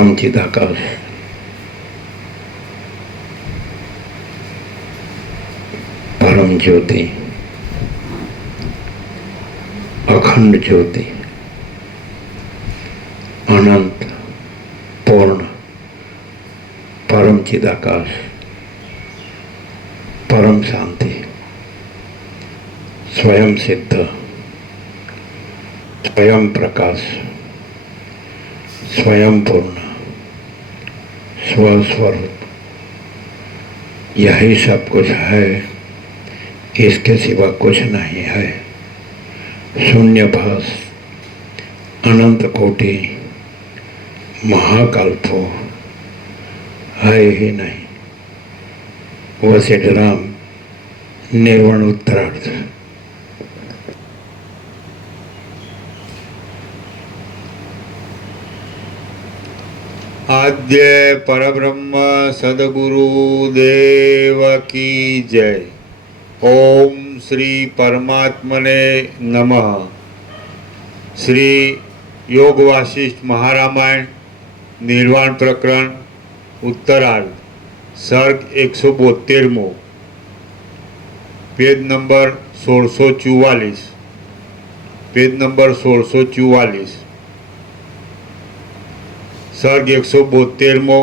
परम चिदाकाश, परम ज्योति, अखंड ज्योति, अनंत पूर्ण परम चिदाकाश, परम शांति, स्वयं सिद्ध, स्वयं प्रकाश, स्वयं पूर्ण, स्वस्वरूप, यही सब कुछ है, इसके सिवा कुछ नहीं है। शून्यभास, अनंत कोटि, महाकल्पो है ही नहीं। वशिष्ठराम निर्वाण उत्तरार्थ। आद्य परब्रह्म सद्गुरु देव की जय। ओम श्री परमात्मने नमः। श्री योग वासिष्ठ महारामायण निर्वाण प्रकरण उत्तरार्ध, सर्ग 172, पेज नंबर 1644, पेज नंबर 1644। सर्ग 172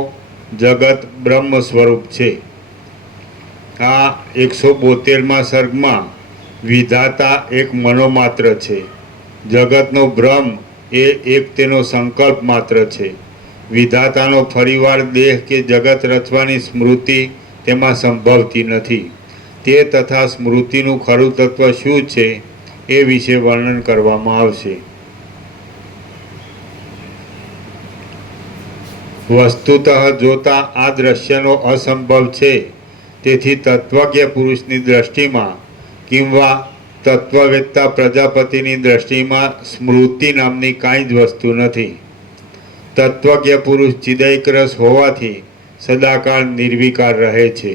जगत ब्रह्म स्वरूप છે। આ 172માં સર્ગમાં વિધાતા એક મનોમાત્ર છે, જગતનો બ્રહ્મ એ એક તેનો સંકલ્પ માત્ર છે। વિધાતાનો ફરીવાર દેહ કે જગત રચવાની સ્મૃતિ તેમાં સંભવતી નથી। તે તથા સ્મૃતિનું ખરું તત્વ શું છે એ વિશે વર્ણન કરવામાં આવશે। વસ્તુતઃ જોતા આ દ્રશ્યનો અસંભવ છે, તેથી તત્વજ્ઞ પુરુષની દ્રષ્ટિમાં કિંવા તત્વવેત્તા પ્રજાપતિની દ્રષ્ટિમાં સ્મૃતિ નામની કાંઈ જ વસ્તુ નથી। તત્વજ્ઞ પુરુષ ચિદૈકરસ હોવાથી સદાકાળ નિર્વિકાર રહે છે,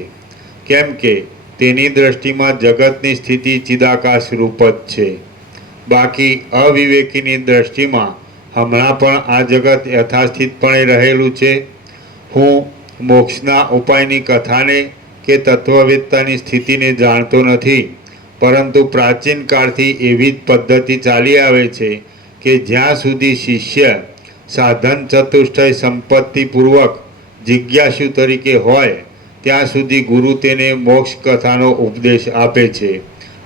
કેમ કે તેની દ્રષ્ટિમાં જગતની સ્થિતિ ચિદાકાશ રૂપ જ છે। બાકી અવિવેકીની દ્રષ્ટિમાં હમણાં પણ આ જગત યથાસ્થિતપણે રહેલું છે। હું મોક્ષના ઉપાયની કથાને કે તત્વવેત્તાની સ્થિતિને જાણતો નથી, પરંતુ પ્રાચીન કાળથી એવી જ પદ્ધતિ ચાલી આવે છે કે જ્યાં સુધી શિષ્ય સાધન ચતુષ્ટય સંપત્તિપૂર્વક જિજ્ઞાસુ તરીકે હોય ત્યાં સુધી ગુરુ તેને મોક્ષ કથાનો ઉપદેશ આપે છે,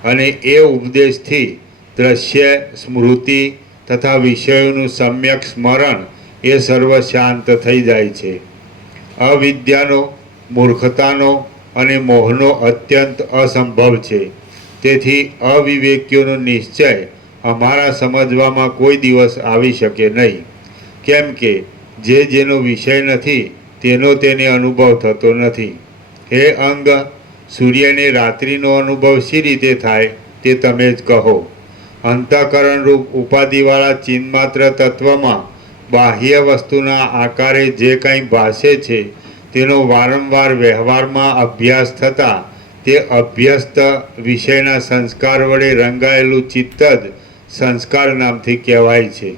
અને એ ઉપદેશથી દ્રશ્ય, સ્મૃતિ તથા વિષયોનું સમ્યક સ્મરણ એ સર્વ શાંત થઈ જાય છે। અવિદ્યાનો, મૂર્ખતાનો અને મોહનો અત્યંત અસંભવ છે, તેથી અવિવેકીઓનો નિશ્ચય અમારા સમજવામાં કોઈ દિવસ આવી શકે નહીં, કેમ કે જે જેનો વિષય નથી તેનો તેને અનુભવ થતો નથી। હે અંગ, સૂર્યને રાત્રિનો અનુભવ શી રીતે થાય તે તમે જ કહો। અંતઃકરણરૂપ ઉપાધિવાળા ચિન્માત્ર તત્વમાં બાહ્ય વસ્તુના આકારે જે કંઈ ભાસે છે તેનો વારંવાર વ્યવહારમાં અભ્યાસ થતાં તે અભ્યસ્ત વિષયના સંસ્કાર વડે રંગાયેલું ચિત્ત જ સંસ્કાર નામથી કહેવાય છે।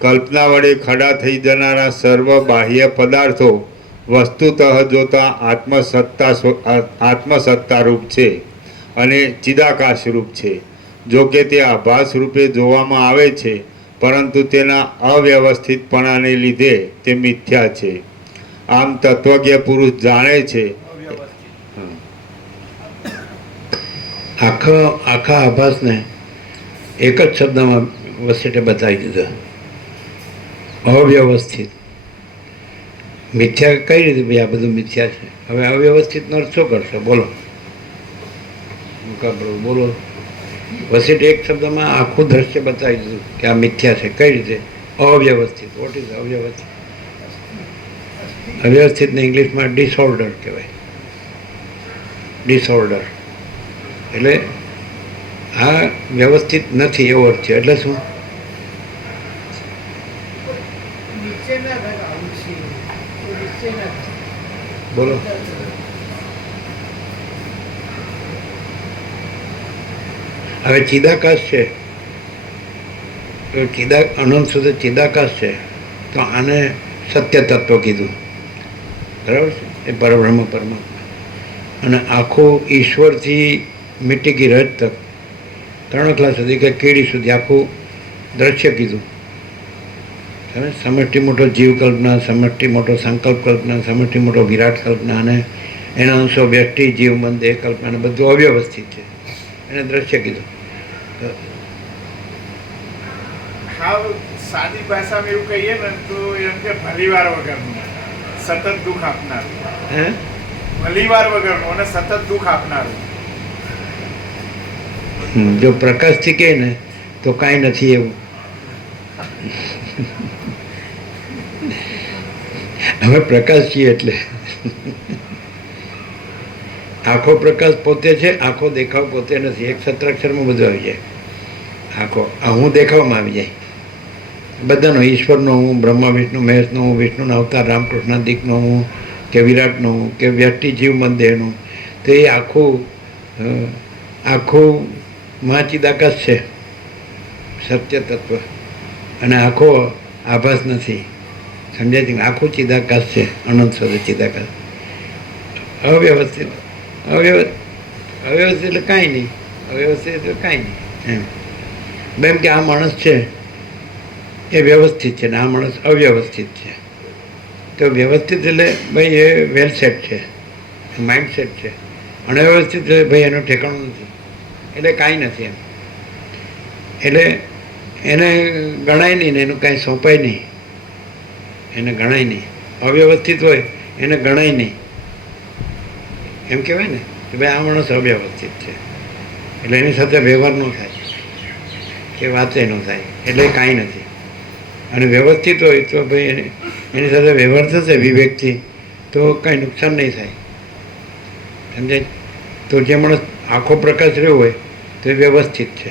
કલ્પના વડે ખડા થઈ જનારા સર્વ બાહ્ય પદાર્થો વસ્તુતઃ જોતા આત્મસત્તારૂપ છે અને ચિદાકાશરૂપ છે। જો કે તે આભાસ રૂપે જોવામાં આવે છે, પરંતુ તેના અવ્યવસ્થિતપણાને લીધે તે મિથ્યા છે। આમ તત્વજ્ઞ પુરુષ જાણે છે। આખા આભાસને એક જ શબ્દમાં વસેટે બતાવી દીધો, અવ્યવસ્થિત। મિથ્યા કઈ રીતે ભાઈ? આ બધું મિથ્યા છે। હવે અવ્યવસ્થિતનો અર્થ શું કરશો? બોલો બોલો। વસેટે એક શબ્દમાં આખું દ્રશ્ય બતાવી દીધું કે આ મિથ્યા છે। કઈ રીતે? અવ્યવસ્થિત। વોટ ઇઝ અવ્યવસ્થિત? અવ્યવસ્થિતને ઇંગ્લિશમાં ડિસઓર્ડર કહેવાય। ડિસઓર્ડર એટલે આ વ્યવસ્થિત નથી એવો અર્થ છે। એટલે શું? બોલો। હવે ચિદાકાશ છે, અનંત સુધી ચિદાકાશ છે, તો આને સત્ય તત્વ કીધું, બરાબર છે, એ પરબ્રહ્મ પરમાત્મા. અને આખું ઈશ્વરથી મીટી ગઈ રજ તક 3 ક્લાસ સુધી કે કીડી સુધી આખું દ્રશ્ય કીધું. સમષ્ટિ મોટો જીવ કલ્પના, સમષ્ટિ મોટો સંકલ્પ કલ્પના, સમષ્ટિ મોટો વિરાટ કલ્પના, અને એના અંશો વ્યક્તિ જીવ મન દેહ કલ્પના, અને બધું અવ્યવસ્થિત છે, એને દ્રશ્ય કીધું. હાવ સાદી ભાષામાં એવું કહીએ ને તો એમ કે ભલીવાર વગરનું સતત દુઃખ આપનારું. હે ભલીવાર વગરનું અને સતત દુઃખ આપનારું. જો પ્રકાશથી કહે ને તો કાંઈ નથી એવું. હવે પ્રકાશ છીએ એટલે આખો પ્રકાશ પોતે છે, આખો દેખાવ પોતે નથી. એક સત્રાક્ષરમાં બધું આવી જાય. આખો આ હું દેખાવમાં આવી જાય બધાનો, ઈશ્વરનો હું, બ્રહ્મા વિષ્ણુ મહેશનો હું, વિષ્ણુના અવતાર રામકૃષ્ણ દીકનો હું, કે વિરાટનો હું, કે વ્યક્તિ જીવ મન દેહનું. તો એ આખું મહાચિદાકાશ છે, સત્ય તત્વ. અને આખો આભાસ નથી, સમજાય છે? આખું ચિદાકાશ છે, અનંત સ્વરૂપ ચિદાકાશ. અવ્યવસ્થિત અવ્યવસ્થિત એટલે કાંઈ નહીં, અવ્યવસ્થિત એટલે કાંઈ નહીં એમ. બેમ કે આ માણસ છે એ વ્યવસ્થિત છે ને આ માણસ અવ્યવસ્થિત છે. તો વ્યવસ્થિત એટલે ભાઈ એ વેલ સેટ છે, માઇન્ડ સેટ છે. અનવ્યવસ્થિત એટલે ભાઈ એનું ઠેકાણું નથી, એટલે કાંઈ નથી એમ. એટલે એને ગણાય નહીં ને એનું કાંઈ સોંપાય નહીં, એને ગણાય નહીં. અવ્યવસ્થિત હોય એને ગણાય નહીં, એમ કહેવાય ને કે ભાઈ આ માણસ અવ્યવસ્થિત છે, એટલે એની સાથે વ્યવહાર ન થાય કે વાતે ન થાય, એટલે કાંઈ નથી. અને વ્યવસ્થિત હોય તો ભાઈ એની સાથે વ્યવહાર થશે વિવેકથી તો કાંઈ નુકસાન નહીં થાય, સમજાય? તો જે માણસ આખો પ્રકાશ રહ્યો હોય તો એ વ્યવસ્થિત છે,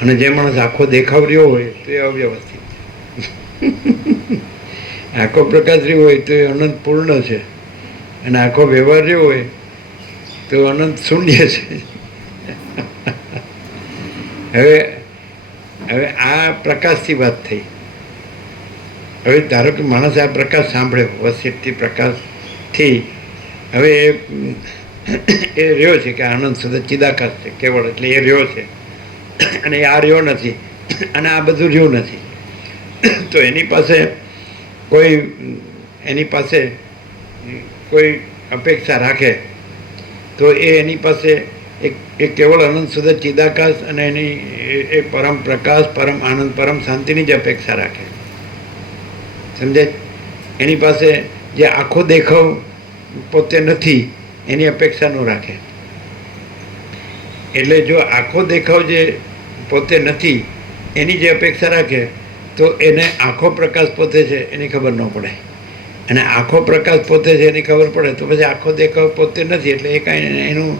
અને જે માણસ આખો દેખાવ રહ્યો હોય તો એ અવ્યવસ્થિત છે. આખો પ્રકાશ રહ્યો હોય તો એ અનંત પૂર્ણ છે, અને આખો વ્યવહાર રહ્યો હોય તો અનંત શૂન્ય છે. હવે આ પ્રકાશથી વાત થઈ. હવે ધારો કે માણસે આ પ્રકાશ સાંભળ્યો, વસિષ્ઠથી પ્રકાશથી, હવે એ રહ્યો છે કે આનંદ સદા ચિદાકાશ છે કેવળ, એટલે એ રહ્યો છે, અને આ રહ્યો નથી, અને આ બધું રહ્યું નથી. તો એની પાસે કોઈ અપેક્ષા રાખે તો એની પાસે એ કેવળ આનંદ સદા ચિદાકાશ અને એની એ પરમ પ્રકાશ, પરમ આનંદ, પરમ શાંતિની જ અપેક્ષા રાખે, સમજાય? એની પાસે જે આખો દેખાવ પોતે નથી એની અપેક્ષા ન રાખે. એટલે જો આખો દેખાવ જે પોતે નથી એની જે અપેક્ષા રાખે તો એને આખો પ્રકાશ પોતે છે એની ખબર ન પડે, અને આખો પ્રકાશ પોતે છે એની ખબર પડે તો પછી આખો દેખાવ પોતે નથી, એટલે એ કાંઈ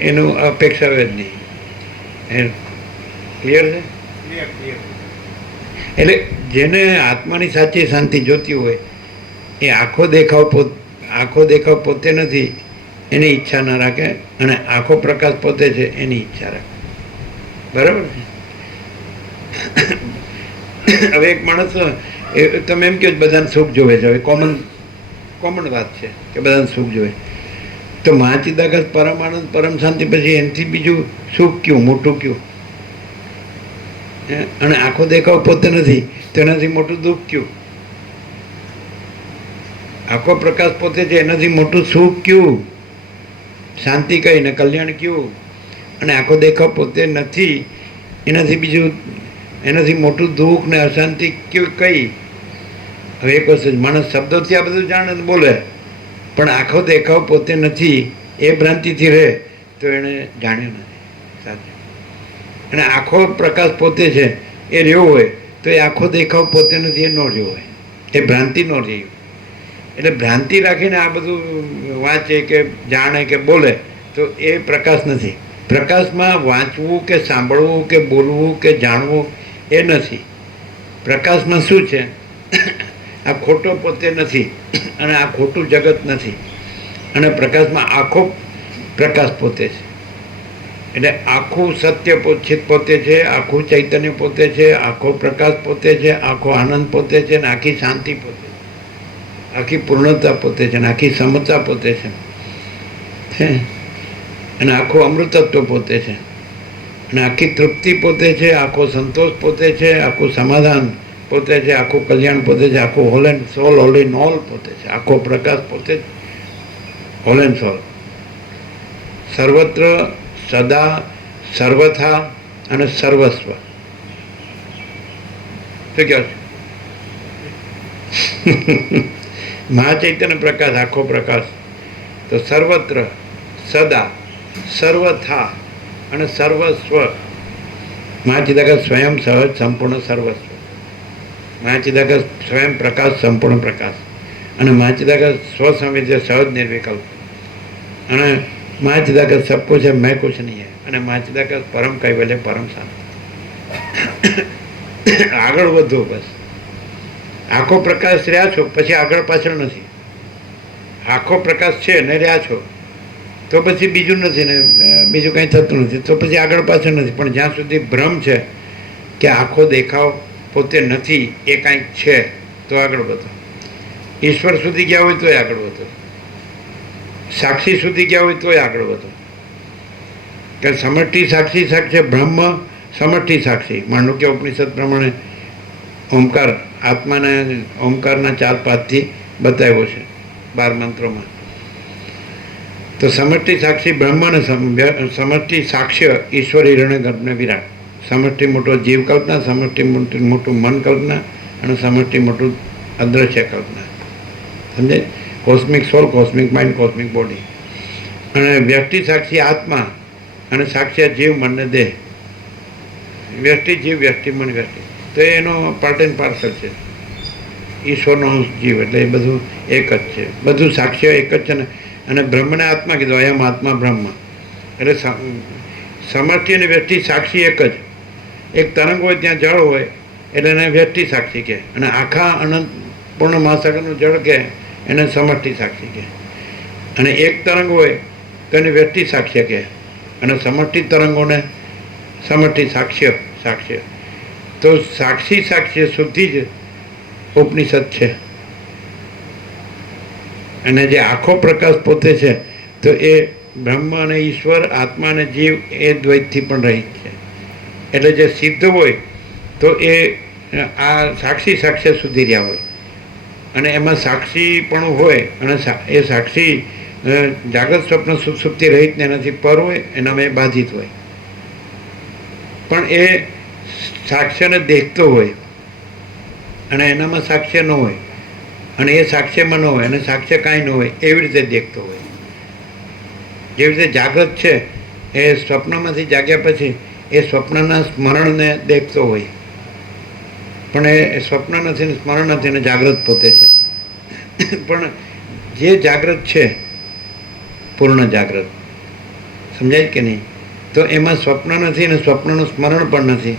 એનું અપેક્ષા જ નહીં. ક્લિયર છે? એટલે જેને આત્માની સાચી શાંતિ જોતી હોય એ આખો દેખાવ પોતે નથી એની ઈચ્છા ના રાખે, અને આખો પ્રકાશ પોતે છે એની ઈચ્છા રાખે. બરાબર છે? હવે એક માણસ તમે એમ કહો બધાને સુખ જોવે છે, હવે કોમન વાત છે કે બધાને સુખ જોવે, તો મહાચિદાકાશ પરમ આનંદ પરમ શાંતિ પછી એનાથી બીજું સુખ કયું, મોટું કયું? અને આખો દેખાવ પોતે નથી તો એનાથી મોટું દુઃખ કયું? આખો પ્રકાશ પોતે છે એનાથી મોટું સુખ કયું, શાંતિ કઈ ને કલ્યાણ કયું? અને આખો દેખાવ પોતે નથી એનાથી બીજું, એનાથી મોટું દુઃખ ને અશાંતિ કયું કઈ? હવે એક વસ્તુ, માણસ શબ્દોથી આ બધું જાણે ને બોલે, પણ આખો દેખાવ પોતે નથી એ ભ્રાંતિથી રહે તો એને જાણ્યું નથી સાથે. અને આખો પ્રકાશ પોતે છે એ રહ્યો હોય તો એ આખો દેખાવ પોતે નથી એ ન રહ્યો હોય, એ ભ્રાંતિ ન રહી. એટલે ભ્રાંતિ રાખીને આ બધું વાંચે કે જાણે કે બોલે તો એ પ્રકાશ નથી. પ્રકાશમાં વાંચવું કે સાંભળવું કે બોલવું કે જાણવું એ નથી. પ્રકાશમાં શું છે? આ ખોટો પોતે નથી અને આ ખોટું જગત નથી, અને પ્રકાશમાં આખો પ્રકાશ પોતે છે. એટલે આખું સત્ય પોતે છે, આખું ચૈતન્ય પોતે છે, આખો પ્રકાશ પોતે છે, આખો આનંદ પોતે છે, ને આખી શાંતિ પોતે છે, આખી પૂર્ણતા પોતે છે, ને આખી સમતા પોતે છે, અને આખું અમૃતત્વ પોતે છે, અને આખી તૃપ્તિ પોતે છે, આખો સંતોષ પોતે છે, આખું સમાધાન પોતે છે, આખું કલ્યાણ પોતે છે, આખું whole and soul whole in all પોતે છે, આખો પ્રકાશ પોતે જ હોલ એન્ડ સોલ, સર્વત્ર સદા સર્વથા અને સર્વસ્વ. શું કહો છો? મહાચૈતન્ય પ્રકાશ, આખો પ્રકાશ તો સર્વત્ર સદા સર્વથા અને સર્વસ્વ. મહાચિદાકાશ સ્વયં સહજ સંપૂર્ણ સર્વસ્વ. મહાચિદાકાશ સ્વયં પ્રકાશ સંપૂર્ણ પ્રકાશ, અને મહાચિદાકાશ સ્વસંવેદ્ય સહજ નિર્વિકલ્પ, અને મહાચિદાકાશ સબ કુછ है मैं कुछ नहीं है, અને મહાચિદાકાશ પરમ કૈવલ્ય પરમ શાંતિ. આગળ વધો બસ. આખો પ્રકાશ રહ્યા છો પછી આગળ પાછળ નથી. આખો પ્રકાશ છે ને રહ્યા છો તો પછી બીજું નથી ને બીજું કંઈ થતું નથી, તો પછી આગળ પાછળ નથી. પણ જ્યાં સુધી ભ્રમ છે કે આખો દેખાવ પોતે નથી, એ કાંઈક છે, તો આગળ વધો. ઈશ્વર સુધી ગયા હોય તોય આગળ વધો, સાક્ષી સુધી ગયા હોય તોય આગળ વધો. કે સમષ્ટિ સાક્ષી સાક્ષી બ્રહ્મ સમષ્ટિ સાક્ષી. માંડુક્ય ઉપનિષદ પ્રમાણે ઓમકાર આત્માને ઓમકારના 4 પાદથી બતાવ્યો છે 12 મંત્રોમાં. તો સમષ્ટિ સાક્ષી બ્રહ્મ અને સમષ્ટિ સાક્ષ્ય ઈશ્વર હિરણ્ય ગર્ભને વિરાટ. સમષ્ટિ મોટો જીવ કલ્પના, સમષ્ટિ મોટું મન કલ્પના, અને સમષ્ટિ મોટું અદ્રશ્ય કલ્પના. સમજાય? કોસ્મિક સોલ, કોસ્મિક માઇન્ડ, કોસ્મિક બોડી. અને વ્યક્તિ સાક્ષી આત્મા, અને સાક્ષી જીવ મનને દેહ. વ્યક્તિ જીવ, વ્યક્તિ મન, વ્યક્તિ તો એનો પાર્ટ એન્ડ પાર્સલ છે. ઈશ્વરનો અંશ જીવ, એટલે એ બધું એક જ છે, બધું સાક્ષ્ય એક જ છે ને. અને બ્રહ્મને આત્મા કીધું, અયમ આત્મા બ્રહ્મ. એટલે સમષ્ટિ અને વ્યક્તિ સાક્ષી એક જ. એક તરંગ હોય ત્યાં જળ હોય એટલે એને વ્યક્તિ સાક્ષી કહે, અને આખા અનંત પૂર્ણ મહાસાગરનું જળ કહે એને સમષ્ટિ સાક્ષી કહે. અને એક તરંગ હોય તો એને વ્યક્તિ સાક્ષ્ય કહે, અને સમષ્ટિ તરંગોને સમષ્ટિ સાક્ષ્ય. તો સાક્ષી સાક્ષ્ય સુધી જ ઉપનિષદ છે. અને જે આખો પ્રકાશ પોતે છે તો એ બ્રહ્મ અને ઈશ્વર, આત્મા અને જીવ એ દ્વૈતથી પણ રહિત છે. એટલે જે સિદ્ધ હોય તો એ આ સાક્ષી સાક્ષ્ય સુધી રહ્યા હોય, અને એમાં સાક્ષી પણ હોય, અને એ સાક્ષી જાગૃત સ્વપ્ન સુષુપ્તિ રહિત ને એનાથી પર હોય, એનામાં એ બાધિત હોય. પણ એ સાક્ષ્યને દેખતો હોય, અને એનામાં સાક્ષ્ય ન હોય, અને એ સાક્ષ્યમાં ન હોય, અને સાક્ષ્ય કાંઈ ન હોય, એવી રીતે દેખતો હોય. જેવી રીતે જાગૃત છે એ સ્વપ્નમાંથી જાગ્યા પછી એ સ્વપ્નના સ્મરણને દેખતો હોય, પણ એ સ્વપ્ન નથી ને સ્મરણ નથી, ને જાગૃત પોતે છે. પણ જે જાગૃત છે પૂર્ણ જાગૃત, સમજાય કે નહીં? તો એમાં સ્વપ્ન નથી ને સ્વપ્નનું સ્મરણ પણ નથી,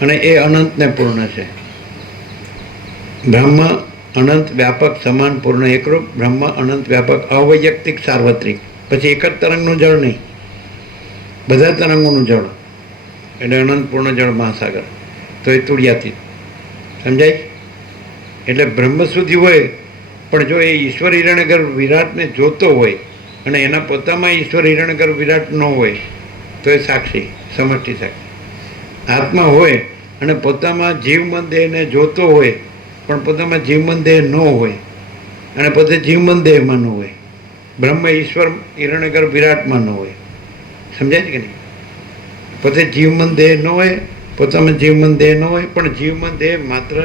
અને એ અનંતને પૂર્ણ છે. બ્રહ્મ અનંત વ્યાપક સમાન પૂર્ણ એકરૂપ, બ્રહ્મ અનંત વ્યાપક અવૈયક્તિક સાર્વત્રિક. પછી એક જ તરંગનું જળ નહીં, બધા તરંગોનું જળ, એટલે અનંત પૂર્ણ જળ મહાસાગર. તો એ તુળિયાતીત. સમજાય? એટલે બ્રહ્મ સુધી હોય, પણ જો એ ઈશ્વર હિરણ્યગર્ભ વિરાટને જોતો હોય, અને એના પોતામાં ઈશ્વર હિરણ્યગર્ભ વિરાટ ન હોય, તો એ સાક્ષી, સમષ્ટિ સાક્ષી. આત્મા હોય અને પોતામાં જીવમન દેહને જોતો હોય, પણ પોતામાં જીવમન દેહ ન હોય, અને પોતે જીવમન દેહમાં ન હોય, બ્રહ્મ ઈશ્વર હિરણ્યગર્ભ વિરાટમાં ન હોય. સમજાય છે કે નહીં? પોતે જીવમન દેહ ન હોય, પોતામાં જીવમન દેહ ન હોય, પણ જીવમન દેહ માત્ર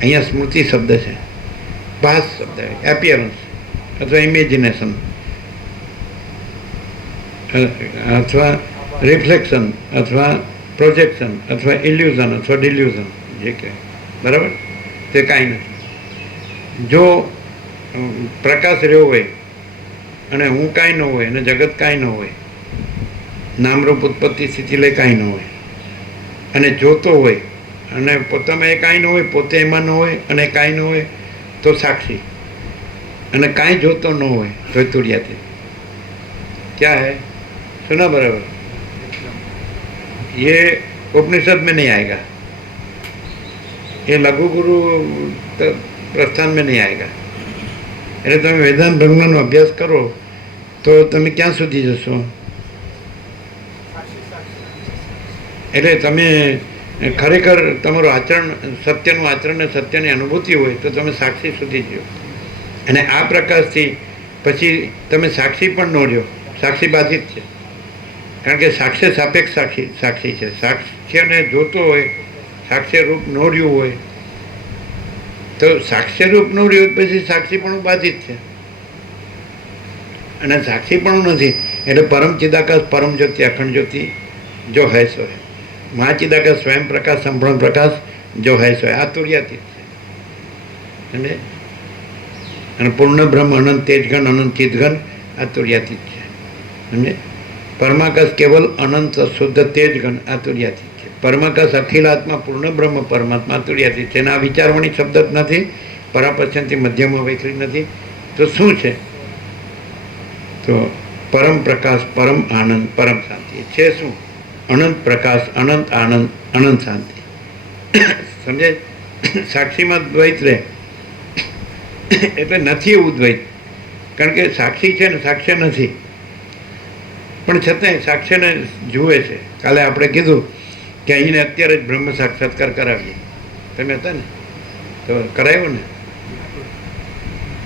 અહીંયા સ્મૃતિ શબ્દ છે, ભાસ શબ્દ, એપિયરન્સ અથવા ઇમેજિનેશન અથવા રિફ્લેક્શન અથવા પ્રોજેક્શન અથવા ઇલ્યુઝન અથવા ડિલ્યુઝન, જે કહે બરાબર, તે કાંઈ નથી. જો પ્રકાશ રહ્યો હોય અને હું કાંઈ ન હોય, અને જગત કાંઈ ન હોય, નામરૂપ ઉત્પત્તિ સ્થિતિ લઈ કાંઈ ન હોય, અને જોતો હોય, અને પોતામાં એ કાંઈ ન હોય, પોતે એમાં ન હોય, અને કાંઈ ન હોય, તો સાક્ષી. અને કાંઈ જોતો ન હોય તો તુર્યાતી. ક્યાં હે? सुना बराबर? ये उपनिषद में नहीं आएगा, ये लघु गुरु प्रस्थान में नहीं आएगा. એટલે તમે વેદાંત બ્રહ્મનો અભ્યાસ કરો તો તમે ક્યાં સુધી જશો? એટલે તમે ખરેખર તમારું આચરણ, સત્યનું આચરણ ને સત્યની અનુભૂતિ હોય તો તમે સાક્ષી સુધી જીવો. અને આ પ્રકાશથી પછી તમે સાક્ષી પણ ન રહ્યો, સાક્ષી બાધિત છે. કારણ કે સાક્ષ્ય સાપેક્ષ સાક્ષી છે. સાક્ષ્યને જોતો હોય, સાક્ષ્ય રૂપ ન રહ્યું હોય તો સાક્ષ્ય રૂપ ન રહ્યું પછી સાક્ષી પણ બાધિત છે. અને સાક્ષી પણ નથી એટલે પરમ ચિદાકાશ પરમ જ્યોતિ અખંડ જ્યોતિ જો હૈ સો હૈ. મહાચિદાકાશ સ્વયં પ્રકાશ સંપૂર્ણ પ્રકાશ જો હૈ સો હૈ. આ તુર્યાતીત છે. અને પૂર્ણ બ્રહ્મ અનંત તેજઘન અનંત ચિદઘન આ તુર્યાતીત છે. સમજે? પરમાકાશ કેવલ અનંત શુદ્ધ તેજઘન આ તુર્યાતીત છે. પરમાકાશ અખિલાત્મા પૂર્ણ બ્રહ્મ પરમાત્મા તુર્યાતીત છે. અને આ વિચારવાણી શબ્દ જ નથી, પરાપશ્ચનથી મધ્યમાં વૈખરી નથી. તો શું છે? તો પરમ પ્રકાશ પરમ આનંદ પરમ શાંતિ છે. શું? અનંત પ્રકાશ અનંત આનંદ અનંત શાંતિ. સમજે? સાક્ષીમાં દ્વૈત રહે એટલે નથી એવું દ્વૈત. કારણ કે સાક્ષી છે ને સાક્ષ્ય નથી, પણ છતાંય સાક્ષ્યને જુએ છે. કાલે આપણે કીધું કે અહીંને અત્યારે જ બ્રહ્મ સાક્ષાત્કાર કરાવીએ. તમે હતા ને તો કરાવ્યો ને?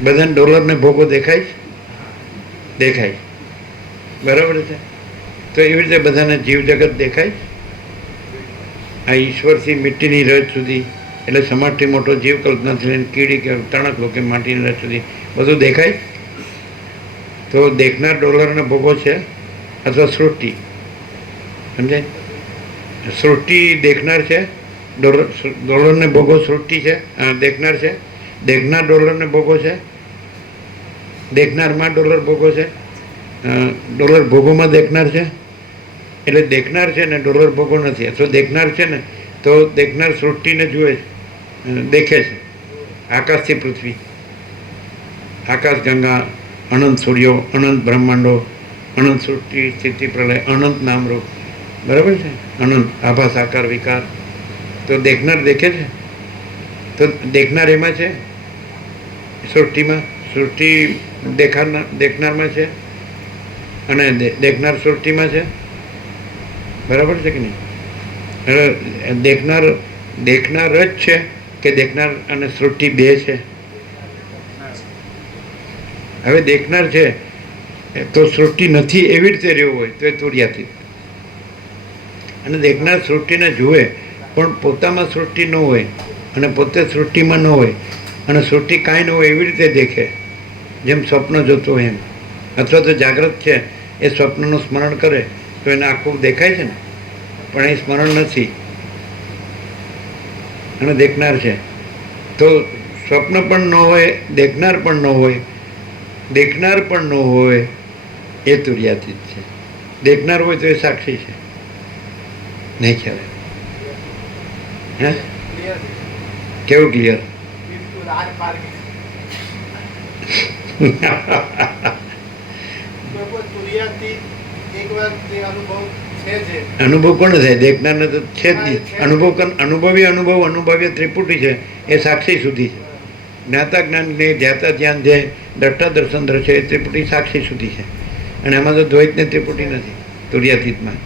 બધાને ડોલરને ભોગો દેખાય છે? દેખાય, બરાબર છે. તો એવી રીતે બધાને જીવ જગત દેખાય. આ ઈશ્વરથી મિટ્ટીની રજ સુધી, એટલે સમાજથી મોટો જીવ કલ્પનાથી લઈને કીડી કે તણકલો કે માટીની રજ સુધી બધું દેખાય. તો દેખનાર ડોલરને ભોગો છે અથવા સૃષ્ટિ? સમજાય? સૃષ્ટિ દેખનાર છે, ડોલરને ભોગો સૃષ્ટિ છે, દેખનાર છે. દેખનાર ડોલરને ભોગો છે, દેખનારમાં ડોલર ભોગો છે, ડોલર ભોગોમાં દેખનાર છે. એટલે દેખનાર છે ને ડોલર ભોગો નથી. અથવા દેખનાર છે ને તો દેખનાર સૃષ્ટિને જુએ છે, દેખે છે. આકાશથી પૃથ્વી, આકાશ ગંગા, અનંત સૂર્યો, અનંત બ્રહ્માંડો, અનંત સૃષ્ટિ સ્થિતિ પ્રલય, અનંત નામરૂપ, બરાબર છે. અનંત આભાસ આકાર વિકાર. તો દેખનાર દેખે છે. તો દેખનાર એમાં છે સૃષ્ટિમાં, સૃષ્ટિ દેખનારમાં છે અને દેખનાર સૃષ્ટિમાં છે. બરાબર છે કે નહીં? દેખનાર જ છે કે દેખનાર અને સૃષ્ટિ બે છે? હવે દેખનાર છે તો સૃષ્ટિ નથી એવી રીતે રહેવું હોય તો એ તુર્યાતીત. અને દેખનાર સૃષ્ટિને જુએ પણ પોતામાં સૃષ્ટિ ન હોય અને પોતે સૃષ્ટિમાં ન હોય અને સૃષ્ટિ કાંઈ ન હોય એવી રીતે દેખે, જેમ સ્વપ્ન જોતો હોય એમ. અથવા તો જાગ્રત છે એ સ્વપ્નનું સ્મરણ કરે તો એને આખું દેખાય છે ને, પણ એ સ્મરણ નથી અને દેખનાર છે. તો સ્વપ્ન પણ ન હોય, દેખનાર પણ ન હોય, દેખનાર પણ ન હોય એ તુર્યાતીત છે. દેખનાર હોય તો એ સાક્ષી છે. નહીં ખ્યાલ? હે? કેવું ક્લિયર? અનુભવ કોને થાય? દેખનારને તો છે જ નહીં. અનુભવ્ય ત્રિપુટી છે એ સાક્ષી સુધી છે. જ્ઞાતા જ્ઞાન ધ્યાતા ધ્યાન ધ્યેય દ્રષ્ટા દર્શન દ્રશ્ય એ ત્રિપુટી સાક્ષી સુધી છે. અને એમાં તો દ્વૈતને ત્રિપુટી નથી તુર્યાતીતમાં.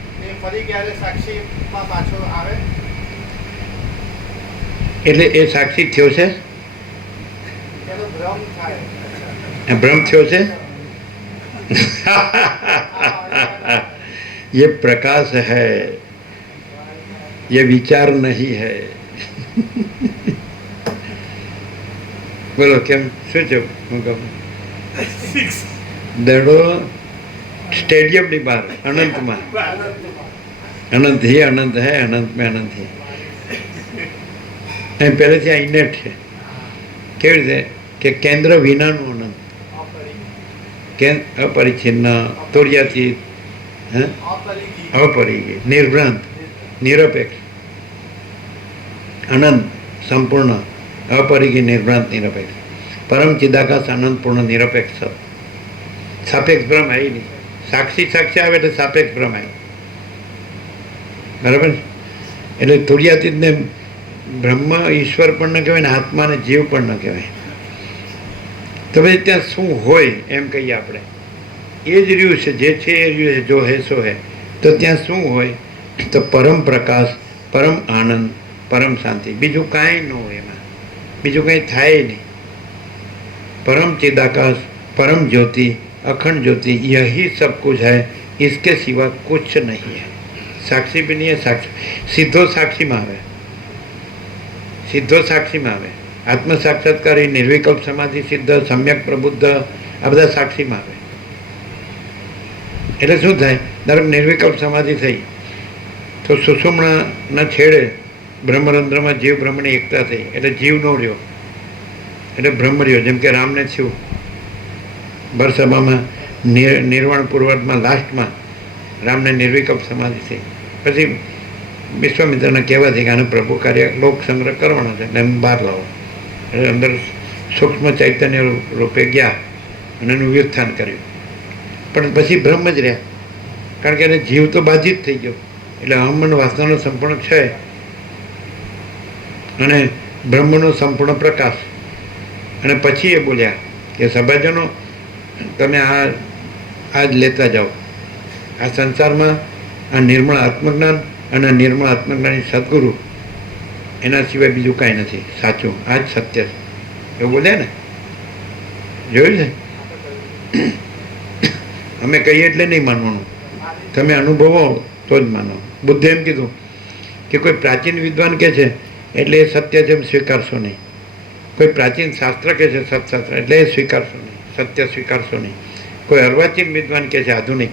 એટલે એ સાક્ષી થયો છે, ભ્રમ થયો છે. ये प्रकाश है, ये विचार नहीं है. બોલો કેમ શું છે? હું કહું દડો સ્ટેડિયમની બહાર અનંતમાં, અનંત હી અનંત હૈ, અનંત મેં અનંત હી. અહીં પહેલેથી આ ઇનેટ છે. કેવી રીતે કે કેન્દ્ર વિનાનું અનંત, અપરિચ્છિન્ન, તુર્યાતીત, અપરિગી, નિર્ભ્રાંત, નિરપેક્ષ, અનંત, સંપૂર્ણ, અપરિગી, નિર્ભ્રાંત, નિરપેક્ષ, પરમ ચિદાકાશ, અનંત, પૂર્ણ, નિરપેક્ષ. સાપેક્ષ બ્રહ્મ હે નહીં, સાક્ષી સાક્ષી આવે એટલે સાપેક્ષ ભ્રમ આવ્યો. બરાબર. એટલે તુર્યાતીતને બ્રહ્મ ઈશ્વર પણ ન કહેવાય ને આત્માને જીવ પણ ન કહેવાય. તો ભાઈ ત્યાં શું હોય એમ કહીએ આપણે, એ જ રહ્યું છે, જે છે એ રહ્યું છે, જો હે સો હે. તો ત્યાં શું હોય? તો પરમ પ્રકાશ, પરમ આનંદ, પરમ શાંતિ. બીજું કાંઈ ન હોય એમાં, બીજું કંઈ થાય નહીં. परम चिदाकाश, परम ज्योति, अखंड ज्योति, यही सब कुछ है, इसके सिवा कुछ नहीं है. साक्षी भी नहीं है. साक्षी सीधो साक्षी में आवे, सीधो साक्षी में आवे. आत्म साक्षात्कारी, निर्विकल्प समाधि सिद्ध, सम्यक प्रबुद्ध, आ બધા સાક્ષીમાં આવે. એટલે શું થાય? ધારો નિર્વિકલ્પ સમાધિ થઈ તો સુષુમ્નાના છેડે બ્રહ્મરંધ્રમાં જીવ બ્રહ્મની એકતા થઈ એટલે જીવ નો રહ્યો, એટલે બ્રહ્મ રહ્યો. જેમ કે રામને થયું ભરસભામાં નિર્વાણ પૂર્વમાં લાસ્ટમાં રામને નિર્વિકલ્પ સમાધિ થઈ. પછી વિશ્વામિત્રને કહેવાથી કે આને પ્રભુ કાર્ય લોક સંગ્રહ કરવાનો છે એટલે એમ બહાર લાવો. એટલે અંદર સૂક્ષ્મ ચૈતન્ય રૂપે ગયા અને એનું વ્યુત્થાન કર્યું. પણ પછી બ્રહ્મ જ રહ્યા, કારણ કે એને જીવ તો બાધિત થઈ ગયો. એટલે અહમન વાસનાનો સંપૂર્ણ ક્ષય અને બ્રહ્મનો સંપૂર્ણ પ્રકાશ. અને પછી એ બોલ્યા કે સભાજનો તમે આ જ લેતા જાઓ. આ સંસારમાં આ નિર્મળ આત્મજ્ઞાન અને નિર્મળ આત્મજ્ઞાની સદગુરુ એના સિવાય બીજું કાંઈ નથી સાચું, આ જ સત્ય છે. એવું બોલ્યા ને, જોયું છે? અમે કહીએ એટલે નહીં માનવાનું, તમે અનુભવો તો જ માનો. બુદ્ધે એમ કીધું કે કોઈ પ્રાચીન વિદ્વાન કહે છે એટલે એ સત્ય છે એમ સ્વીકારશો નહીં. કોઈ પ્રાચીન શાસ્ત્ર કહે છે સત્શાસ્ત્ર એટલે એ સ્વીકારશો નહીં, સત્ય સ્વીકારશો નહીં. કોઈ અર્વાચીન વિદ્વાન કહે છે આધુનિક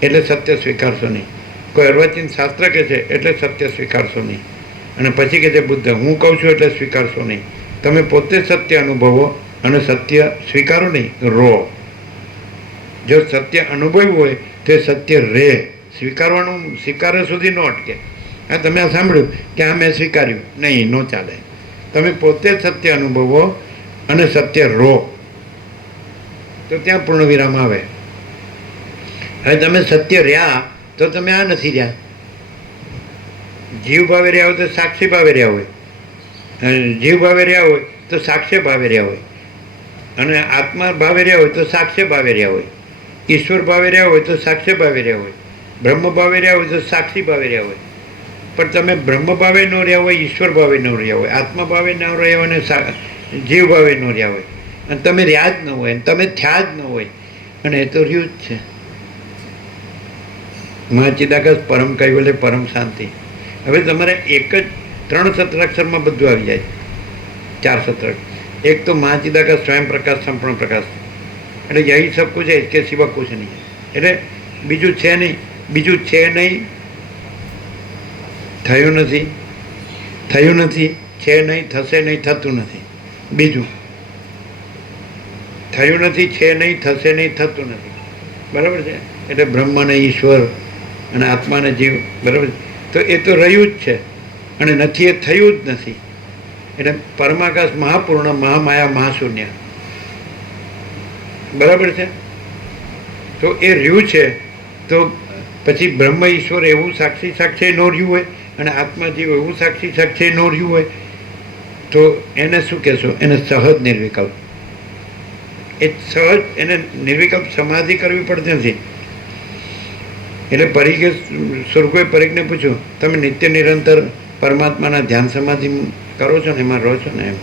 એટલે સત્ય સ્વીકારશો નહીં. કોઈ અર્વાચીન શાસ્ત્ર કહે છે એટલે સત્ય સ્વીકારશો નહીં. અને પછી કહે છે બુદ્ધ હું કહું છું એટલે સ્વીકારશો નહીં. તમે પોતે સત્ય અનુભવો અને સત્ય સ્વીકારો નહીં, રો. જો સત્ય અનુભવ્યું હોય તો એ સત્ય રહે. સ્વીકારવાનું સ્વીકારે સુધી ન અટકે. આ તમે આ સાંભળ્યું કે આ મેં સ્વીકાર્યું, નહીં, ન ચાલે. તમે પોતે સત્ય અનુભવો અને સત્ય રો, તો ત્યાં પૂર્ણ વિરામ આવે. હવે તમે સત્ય રહ્યા તો તમે આ નથી રહ્યા. જીવ ભાવે રહ્યા હોય તો સાક્ષી ભાવે રહ્યા હોય, જીવ ભાવે રહ્યા હોય તો સાક્ષ્ય ભાવે રહ્યા હોય, અને આત્મા ભાવે રહ્યા હોય તો સાક્ષ્ય ભાવે રહ્યા હોય, ઈશ્વર ભાવે રહ્યા હોય તો સાક્ષ્ય ભાવે રહ્યા હોય, બ્રહ્મ ભાવે રહ્યા હોય તો સાક્ષી ભાવે રહ્યા હોય. પણ તમે બ્રહ્મ ભાવે ન રહ્યા હોય, ઈશ્વર ભાવે ન રહ્યા હોય, આત્મા ભાવે ન રહ્યા હોય અને જીવ ભાવે ન રહ્યા હોય, અને તમે રહ્યા જ ન હોય, અને તમે થયા જ ન હોય, અને એ તો રહ્યું જ છે. મહાચિદાકાશ પરમ કૈવલ્ય પરમ શાંતિ. હવે તમારે એક જ 3 સત્રાક્ષરમાં બધું આવી જાય, 4 સત્રાક્ષર. એક તો મહાચિદાકાશ સ્વયં પ્રકાશ સંપૂર્ણ પ્રકાશ, એટલે યહી સબ કુછ है, इसके सिवा कुछ नहीं है. એટલે બીજું છે નહીં, બીજું છે નહીં, થયું નથી, થયું નથી, છે નહીં, થશે નહીં, થતું નથી. બીજું થયું નથી, છે નહીં, થશે નહીં, થતું નથી. બરાબર છે? એટલે બ્રહ્મ અને ઈશ્વર અને આત્મા અને જીવ, બરાબર. તો એ તો રહ્યું જ છે, અને નથી એ થયું જ નથી. એટલે પરમાકાશ મહાપૂર્ણ, મહામાયા, મહાશૂન્ય. બરાબર છે? તો એ રહ્યું છે. તો પછી બ્રહ્મ ઈશ્વર એવું સાક્ષી સાક્ષી ન રહ્યું હોય, અને આત્મા જીવ એવું સાક્ષી સાક્ષી ન રહ્યું હોય, તો એને શું કહેશો? એને સહજ નિર્વિકલ્પ. એ સહજ, એને નિર્વિકલ્પ સમાધિ કરવી પડતી નથી. એટલે પરીખે સુરગોએ પરીખને પૂછ્યું, તમે નિત્ય નિરંતર પરમાત્માના ધ્યાન સમાધિ કરો છો ને, એમાં રહો છો ને? એમ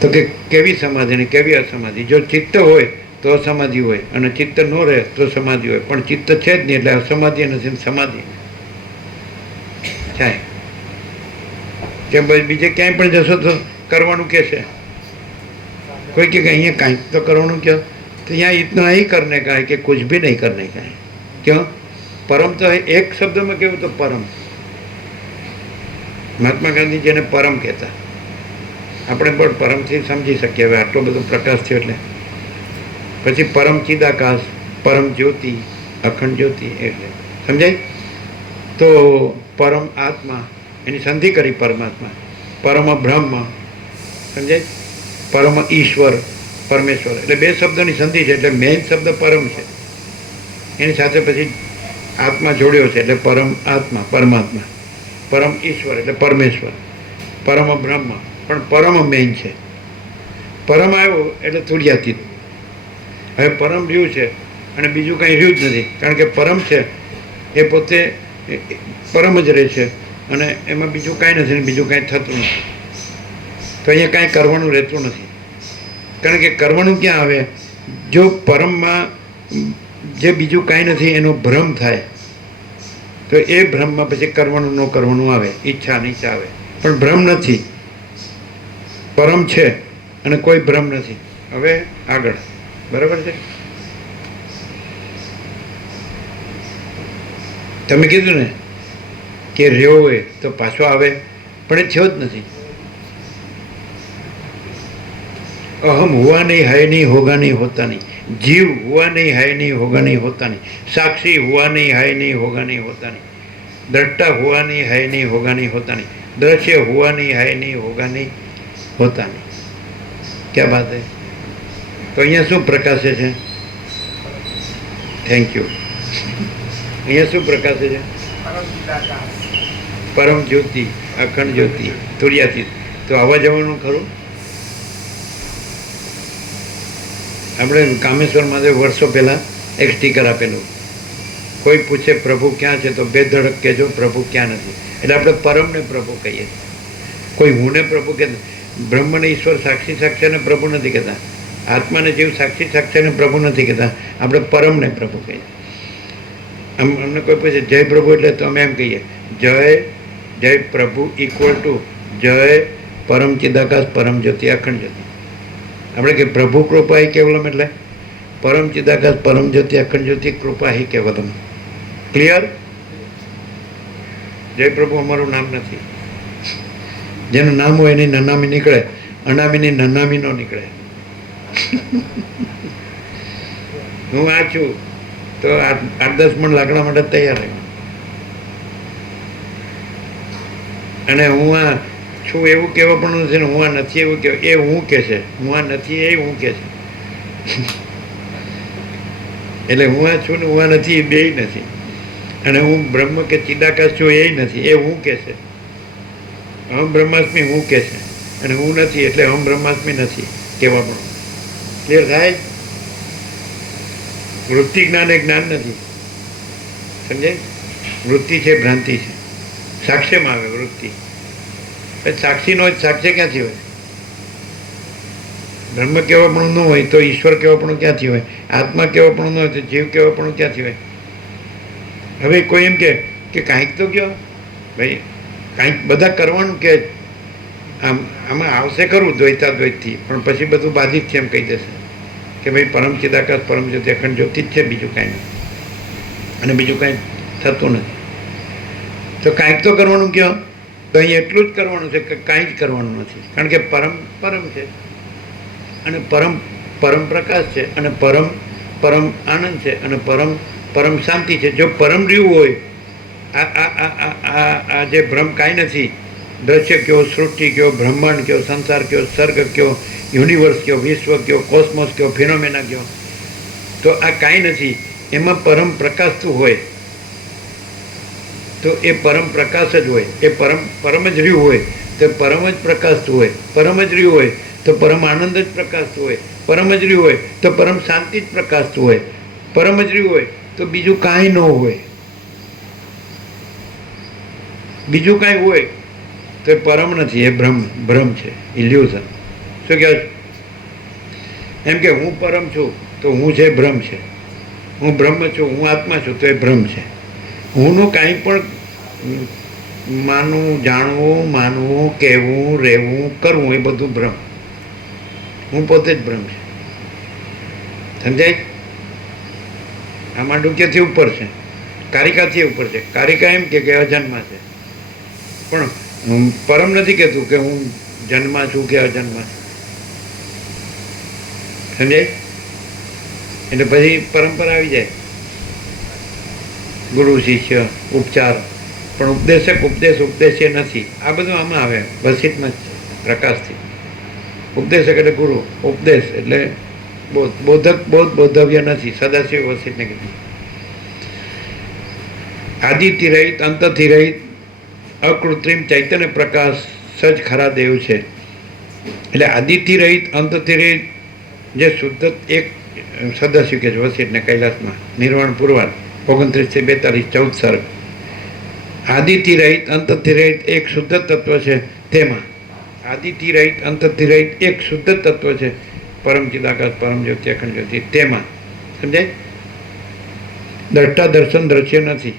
તો કે કેવી સમાધિ ને કેવી અસમાધિ? જો ચિત્ત હોય તો અસમાધિ હોય, અને ચિત્ત ન રહે તો સમાધિ હોય. પણ ચિત્ત છે જ નહીં, એટલે અસમાધિ નથી, સમાધિ થાય. કેમ ભાઈ બીજે ક્યાંય પણ જશો તો કરવાનું કે છે, કોઈ કે અહીંયા કાંઈક તો કરવાનું કહો, તો यहाँ इतना ही करने का है कि कुछ भी नहीं करने का है. क्यों? परम तो है. एक शब्द में कहूँ तो परम. મહાત્મા ગાંધી જેને પરમ કહેતા, આપણે પણ પરમથી સમજી શકીએ. હવે આટલો બધો પ્રકાશ થયો એટલે પછી પરમ ચિદાકાશ, પરમ જ્યોતિ, અખંડ જ્યોતિ, એટલે સમજાય? તો પરમ આત્મા, એની સંધિ કરી પરમાત્મા. પરમ બ્રહ્મ, સમજાય? પરમ ઈશ્વર, પરમેશ્વર, એટલે 2 શબ્દોની સંધિ છે. એટલે મેઇન શબ્દ પરમ છે. એની સાથે પછી આત્મા જોડ્યો છે એટલે પરમ આત્મા, પરમાત્મા, પરમ ઈશ્વર એટલે પરમેશ્વર, પરમ બ્રહ્મ, પણ પરમ મેઇન છે. પરમ આવ્યો એટલે તુર્યાતીત. હવે પરમ રહ્યું છે અને બીજું કંઈ રહ્યું જ નથી, કારણ કે પરમ છે એ પોતે પરમ જ રહે છે અને એમાં બીજું કાંઈ નથી ને બીજું કાંઈ થતું નથી. તો અહીંયા કાંઈ કરવાનું રહેતું નથી, કારણ કે કરવાનું ક્યાં આવે? જો પરમમાં જે બીજું કાંઈ નથી એનો ભ્રમ થાય તો એ ભ્રમમાં પછી કરવાનું ન કરવાનું આવે, ઈચ્છા અનિચ્છા આવે, પણ ભ્રમ નથી. પરમ છે અને કોઈ ભ્રમ નથી. હવે આગળ બરાબર છે. તમે કીધું ને કે રહ્યો હોય તો પાછો આવે, પણ એ થયો જ નથી. અહમ હુआ नहीं है नहीं होगा नहीं होता नहीं, जीव हुआ नहीं है नहीं होगा नहीं होता नहीं, साक्षी हुआ नहीं है नहीं होगा नहीं होता नहीं, दृष्टा हुआ नहीं है नहीं होगा नहीं होता नहीं, दृश्य हुआ नहीं है नहीं होगा नहीं होता नहीं. क्या बात है? તો અહીંયા શું પ્રકાશે છે? Thank you. અહીંયા શું પ્રકાશે છે? પરમ જ્યોતિ, અખંડ જ્યોતિ, તુર્યાતીત. તો આવવા જવાનું ખરું? આપણે કામેશ્વર મહાદેવ વર્ષો પહેલાં એક સ્ટીકર આપેલું, કોઈ પૂછે પ્રભુ ક્યાં છે તો બે ધડક કહેજો પ્રભુ ક્યાં નથી. એટલે આપણે પરમને પ્રભુ કહીએ. કોઈ હુંને પ્રભુ કે બ્રહ્મને ઈશ્વર સાક્ષી સાક્ષીને પ્રભુ નથી કહેતા, આત્માને જીવ સાક્ષી સાક્ષીને પ્રભુ નથી કહેતા, આપણે પરમને પ્રભુ કહીએ. અમને કોઈ પૂછે જય પ્રભુ એટલે તો અમે એમ કહીએ જય જય પ્રભુ ઇક્વલ ટુ જય પરમ ચિદાકાશ પરમ જ્યોતિ અખંડ જ્યોતિ. આપણે કે પ્રભુ કૃપા હિ કેવલમ એટલે પરમ ચિદાકાશ પરમ જ્યોતિ અખંડ જ્યોતિ કૃપા હિ કેવલમ. ક્લિયર? જય પ્રભુ અમારું નામ નથી. જેનું નામ હોય એની નનામી નીકળે, અનામીની નનામી ન નીકળે. હું આ છું તો 8-10 મણ લાકડા માટે તૈયાર રહે, અને હું આ છું એવું કહેવા પણ નથી ને હું આ નથી એવું કહેવા, એ હું કે છે. હું આ નથી એ હું કે છે. એટલે હું આ છું ને હું આ નથી એ બેય નથી, અને હું બ્રહ્મ કે ચિદાકાશ છું એ નથી, એ હું કે છે. અહમ બ્રહ્માસ્મી હું કે છે, અને હું નથી એટલે અહમ બ્રહ્માસ્મી નથી કહેવા પણ. ક્લિયર થાય? વૃત્તિ જ્ઞાન એ જ્ઞાન નથી, સમજાય? વૃત્તિ છે, ભ્રાંતિ છે. સાક્ષ્યમાં આવે વૃત્તિ. સાક્ષી નો સાક્ષ્ય ક્યાંથી હોય? બ્રહ્મ કેવાપણું ન હોય તો ઈશ્વર કેવાપણું ક્યાંથી હોય? આત્મા કેવાપણું ન હોય તો જીવ કેવાપણું ક્યાંથી હોય? હવે કોઈ એમ કે કાંઈક તો કયો ભાઈ, કાંઈક બધા કરવાનું કે આમાં આવશે ખરું દ્વૈતાદ્વૈતથી, પણ પછી બધું બાધિત છે એમ કહી દેશે કે ભાઈ પરમ ચિદાકાશ પરમ જ્યોતિ અખંડ જ્યોતિ જ છે, બીજું કાંઈ નથી, અને બીજું કાંઈ થતું નથી. તો કાંઈક તો કરવાનું કયો? તો અહીં એટલું જ કરવાનું છે કે કાંઈ જ કરવાનું નથી, કારણ કે પરમ પરમ છે, અને પરમ પરમ પ્રકાશ છે, અને પરમ પરમ આનંદ છે, અને પરમ પરમ શાંતિ છે. જો પરમ રહ્યું હોય, આ જે ભ્રમ કાંઈ નથી, દ્રશ્ય કયો, સૃષ્ટિ કયો, બ્રહ્માંડ કયો, સંસાર કયો, સર્ગ કયો, યુનિવર્સ કયો, વિશ્વ કયો, કોસ્મોસ કયો, ફિનોમેના કયો, તો આ કાંઈ નથી. એમાં પરમ પ્રકાશતું હોય તો એ પરમ પ્રકાશ જ હોય, એ પરમ જ રહ્યું હોય તો પરમ જ પ્રકાશતું હોય, પરમ જ રહ્યું હોય તો પરમ આનંદ જ પ્રકાશતું હોય, પરમ જ રહ્યું હોય તો પરમ શાંતિ જ પ્રકાશતું હોય, પરમ જ રહ્યું હોય તો બીજું કાંઈ ન હોય. બીજું કાંઈ હોય તો એ પરમ નથી, એ ભ્રમ છે, ઇલ્યુઝન. શું કહે? એમ કે હું પરમ છું તો હું છે ભ્રમ છે, હું બ્રહ્મ છું, હું આત્મા છું તો એ ભ્રમ છે. હુંનું કાંઈ પણ માનવું, જાણવું, માનવું, કહેવું, રહેવું, કરવું એ બધું ભ્રમ. હું પોતે જ ભ્રમ છે. સમજાય? આ માંડું ક્યાંથી ઉપર છે? કારિકાથી ઉપર છે. કારિકા એમ કે અજન્મા છે, પણ પરમ નથી કહેતું કે હું જન્મા છું કે અજન્મા છું. સમજાય? એટલે પછી પરંપરા આવી જાય, ગુરુ શિષ્ય ઉપચાર, પણ ઉપદેશક ઉપદેશ્ય નથી. આ બધું આમાં આવે વસિતમાં જ પ્રકાશથી. ઉપદેશક એટલે ગુરુ, ઉપદેશ એટલે બોધક બોધવ્ય નથી. સદાશિવ વસિતને કીધું આદિથી રહિત, અંતથી રહિત, અકૃત્રિમ ચૈતન્ય પ્રકાશ સજ ખરા દેવ છે. એટલે આદિથી રહિત, અંતથી રહિત, જે શુદ્ધ એક સદાશિવ કે છે વસિષ્ઠને કૈલાસમાં નિર્વાણ પૂર્વાદ 29-42 14 સર્ગ. આદિથી રહિત, અંતથી રહિત એક શુદ્ધ તત્વ છે. તેમાં આદિથી રહિત, અંતથી રહિત એક શુદ્ધ તત્વ છે. પરમ ચિદાકાશ, પરમ જ્યોતિ, અખંડ જ્યોતિ. તેમાં સમજાય? દ્રષ્ટા દર્શન દ્રશ્ય નથી,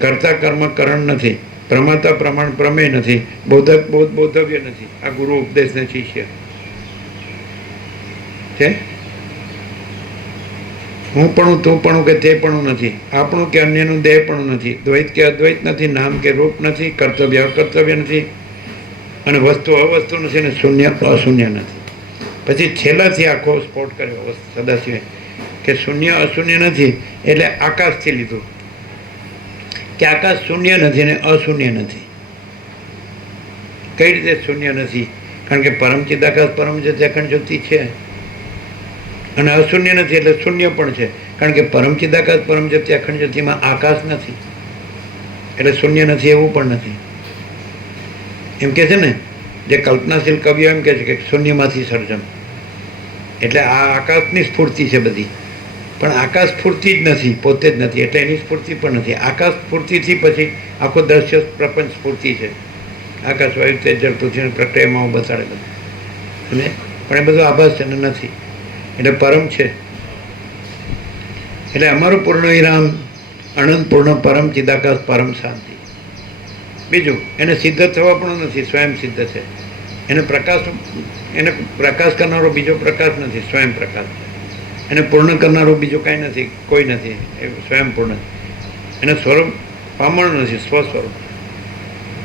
કર્તા કર્મ કરણ નથી, પ્રમાતા પ્રમાણ પ્રમેય નથી, બોધક બોધ બોધવ્ય નથી. આ ગુરુ ઉપદેશને શિષ્ય છે. હું પણ તું પણ કે તે પણ નથી, આપણું કે અન્યનું દેહ પણ નથી, દ્વૈત કે અદ્વૈત નથી, નામ કે રૂપ નથી, કર્તવ્ય અકર્તવ્ય નથી, અને વસ્તુ અવસ્તુ નથી, અને શૂન્ય અશૂન્ય નથી. પછી છેલ્લાથી આખો સ્પોટ કર્યો સદાશિવે કે શૂન્ય અશૂન્ય નથી, એટલે આકાશથી લીધું કે આકાશ શૂન્ય નથી ને અશૂન્ય નથી. કઈ રીતે શૂન્ય નથી? કારણ કે પરમ ચિદાકાશ, પરમ જ્યોતિ, અખંડ જ્યોતિ છે, અને અશૂન્ય નથી એટલે શૂન્ય પણ છે. કારણ કે પરમ ચિદાકાશ, પરમ જ્યોતિ, અખંડ જ્યોતિમાં આકાશ નથી એટલે શૂન્ય નથી એવું પણ નથી. એમ કે છે ને, જે કલ્પનાશીલ કવિઓ એમ કે છે કે શૂન્યમાંથી સર્જન, એટલે આ આકાશની સ્ફૂર્તિ છે બધી. પણ આકાશ સ્ફૂર્તિ જ નથી, પોતે જ નથી, એટલે એની સ્ફૂર્તિ પણ નથી. આકાશ સ્ફૂર્તિથી પછી આખો દ્રશ્ય પ્રપંચ સ્ફૂર્તિ છે. આકાશ, વાયુ, તેજ, જળ, પૃથ્વી પ્રક્રિયામાં હું બતાડે બધું, અને પણ એ બધું આભાસ છે ને નથી, એટલે પરમ છે. એટલે અમારું પૂર્ણ વિરામ અનંત પૂર્ણ પરમ ચિદાકાશ, પરમ શાંતિ. બીજું એને સિદ્ધ થવા પણ નથી, સ્વયં સિદ્ધ છે. એને પ્રકાશ કરનારો બીજો પ્રકાશ નથી, સ્વયં પ્રકાશ છે. એને પૂર્ણ કરનારું બીજું કાંઈ નથી, કોઈ નથી, એ સ્વયં પૂર્ણ. એને સ્વરૂપ પામણ નથી, સ્વસ્વરૂપ,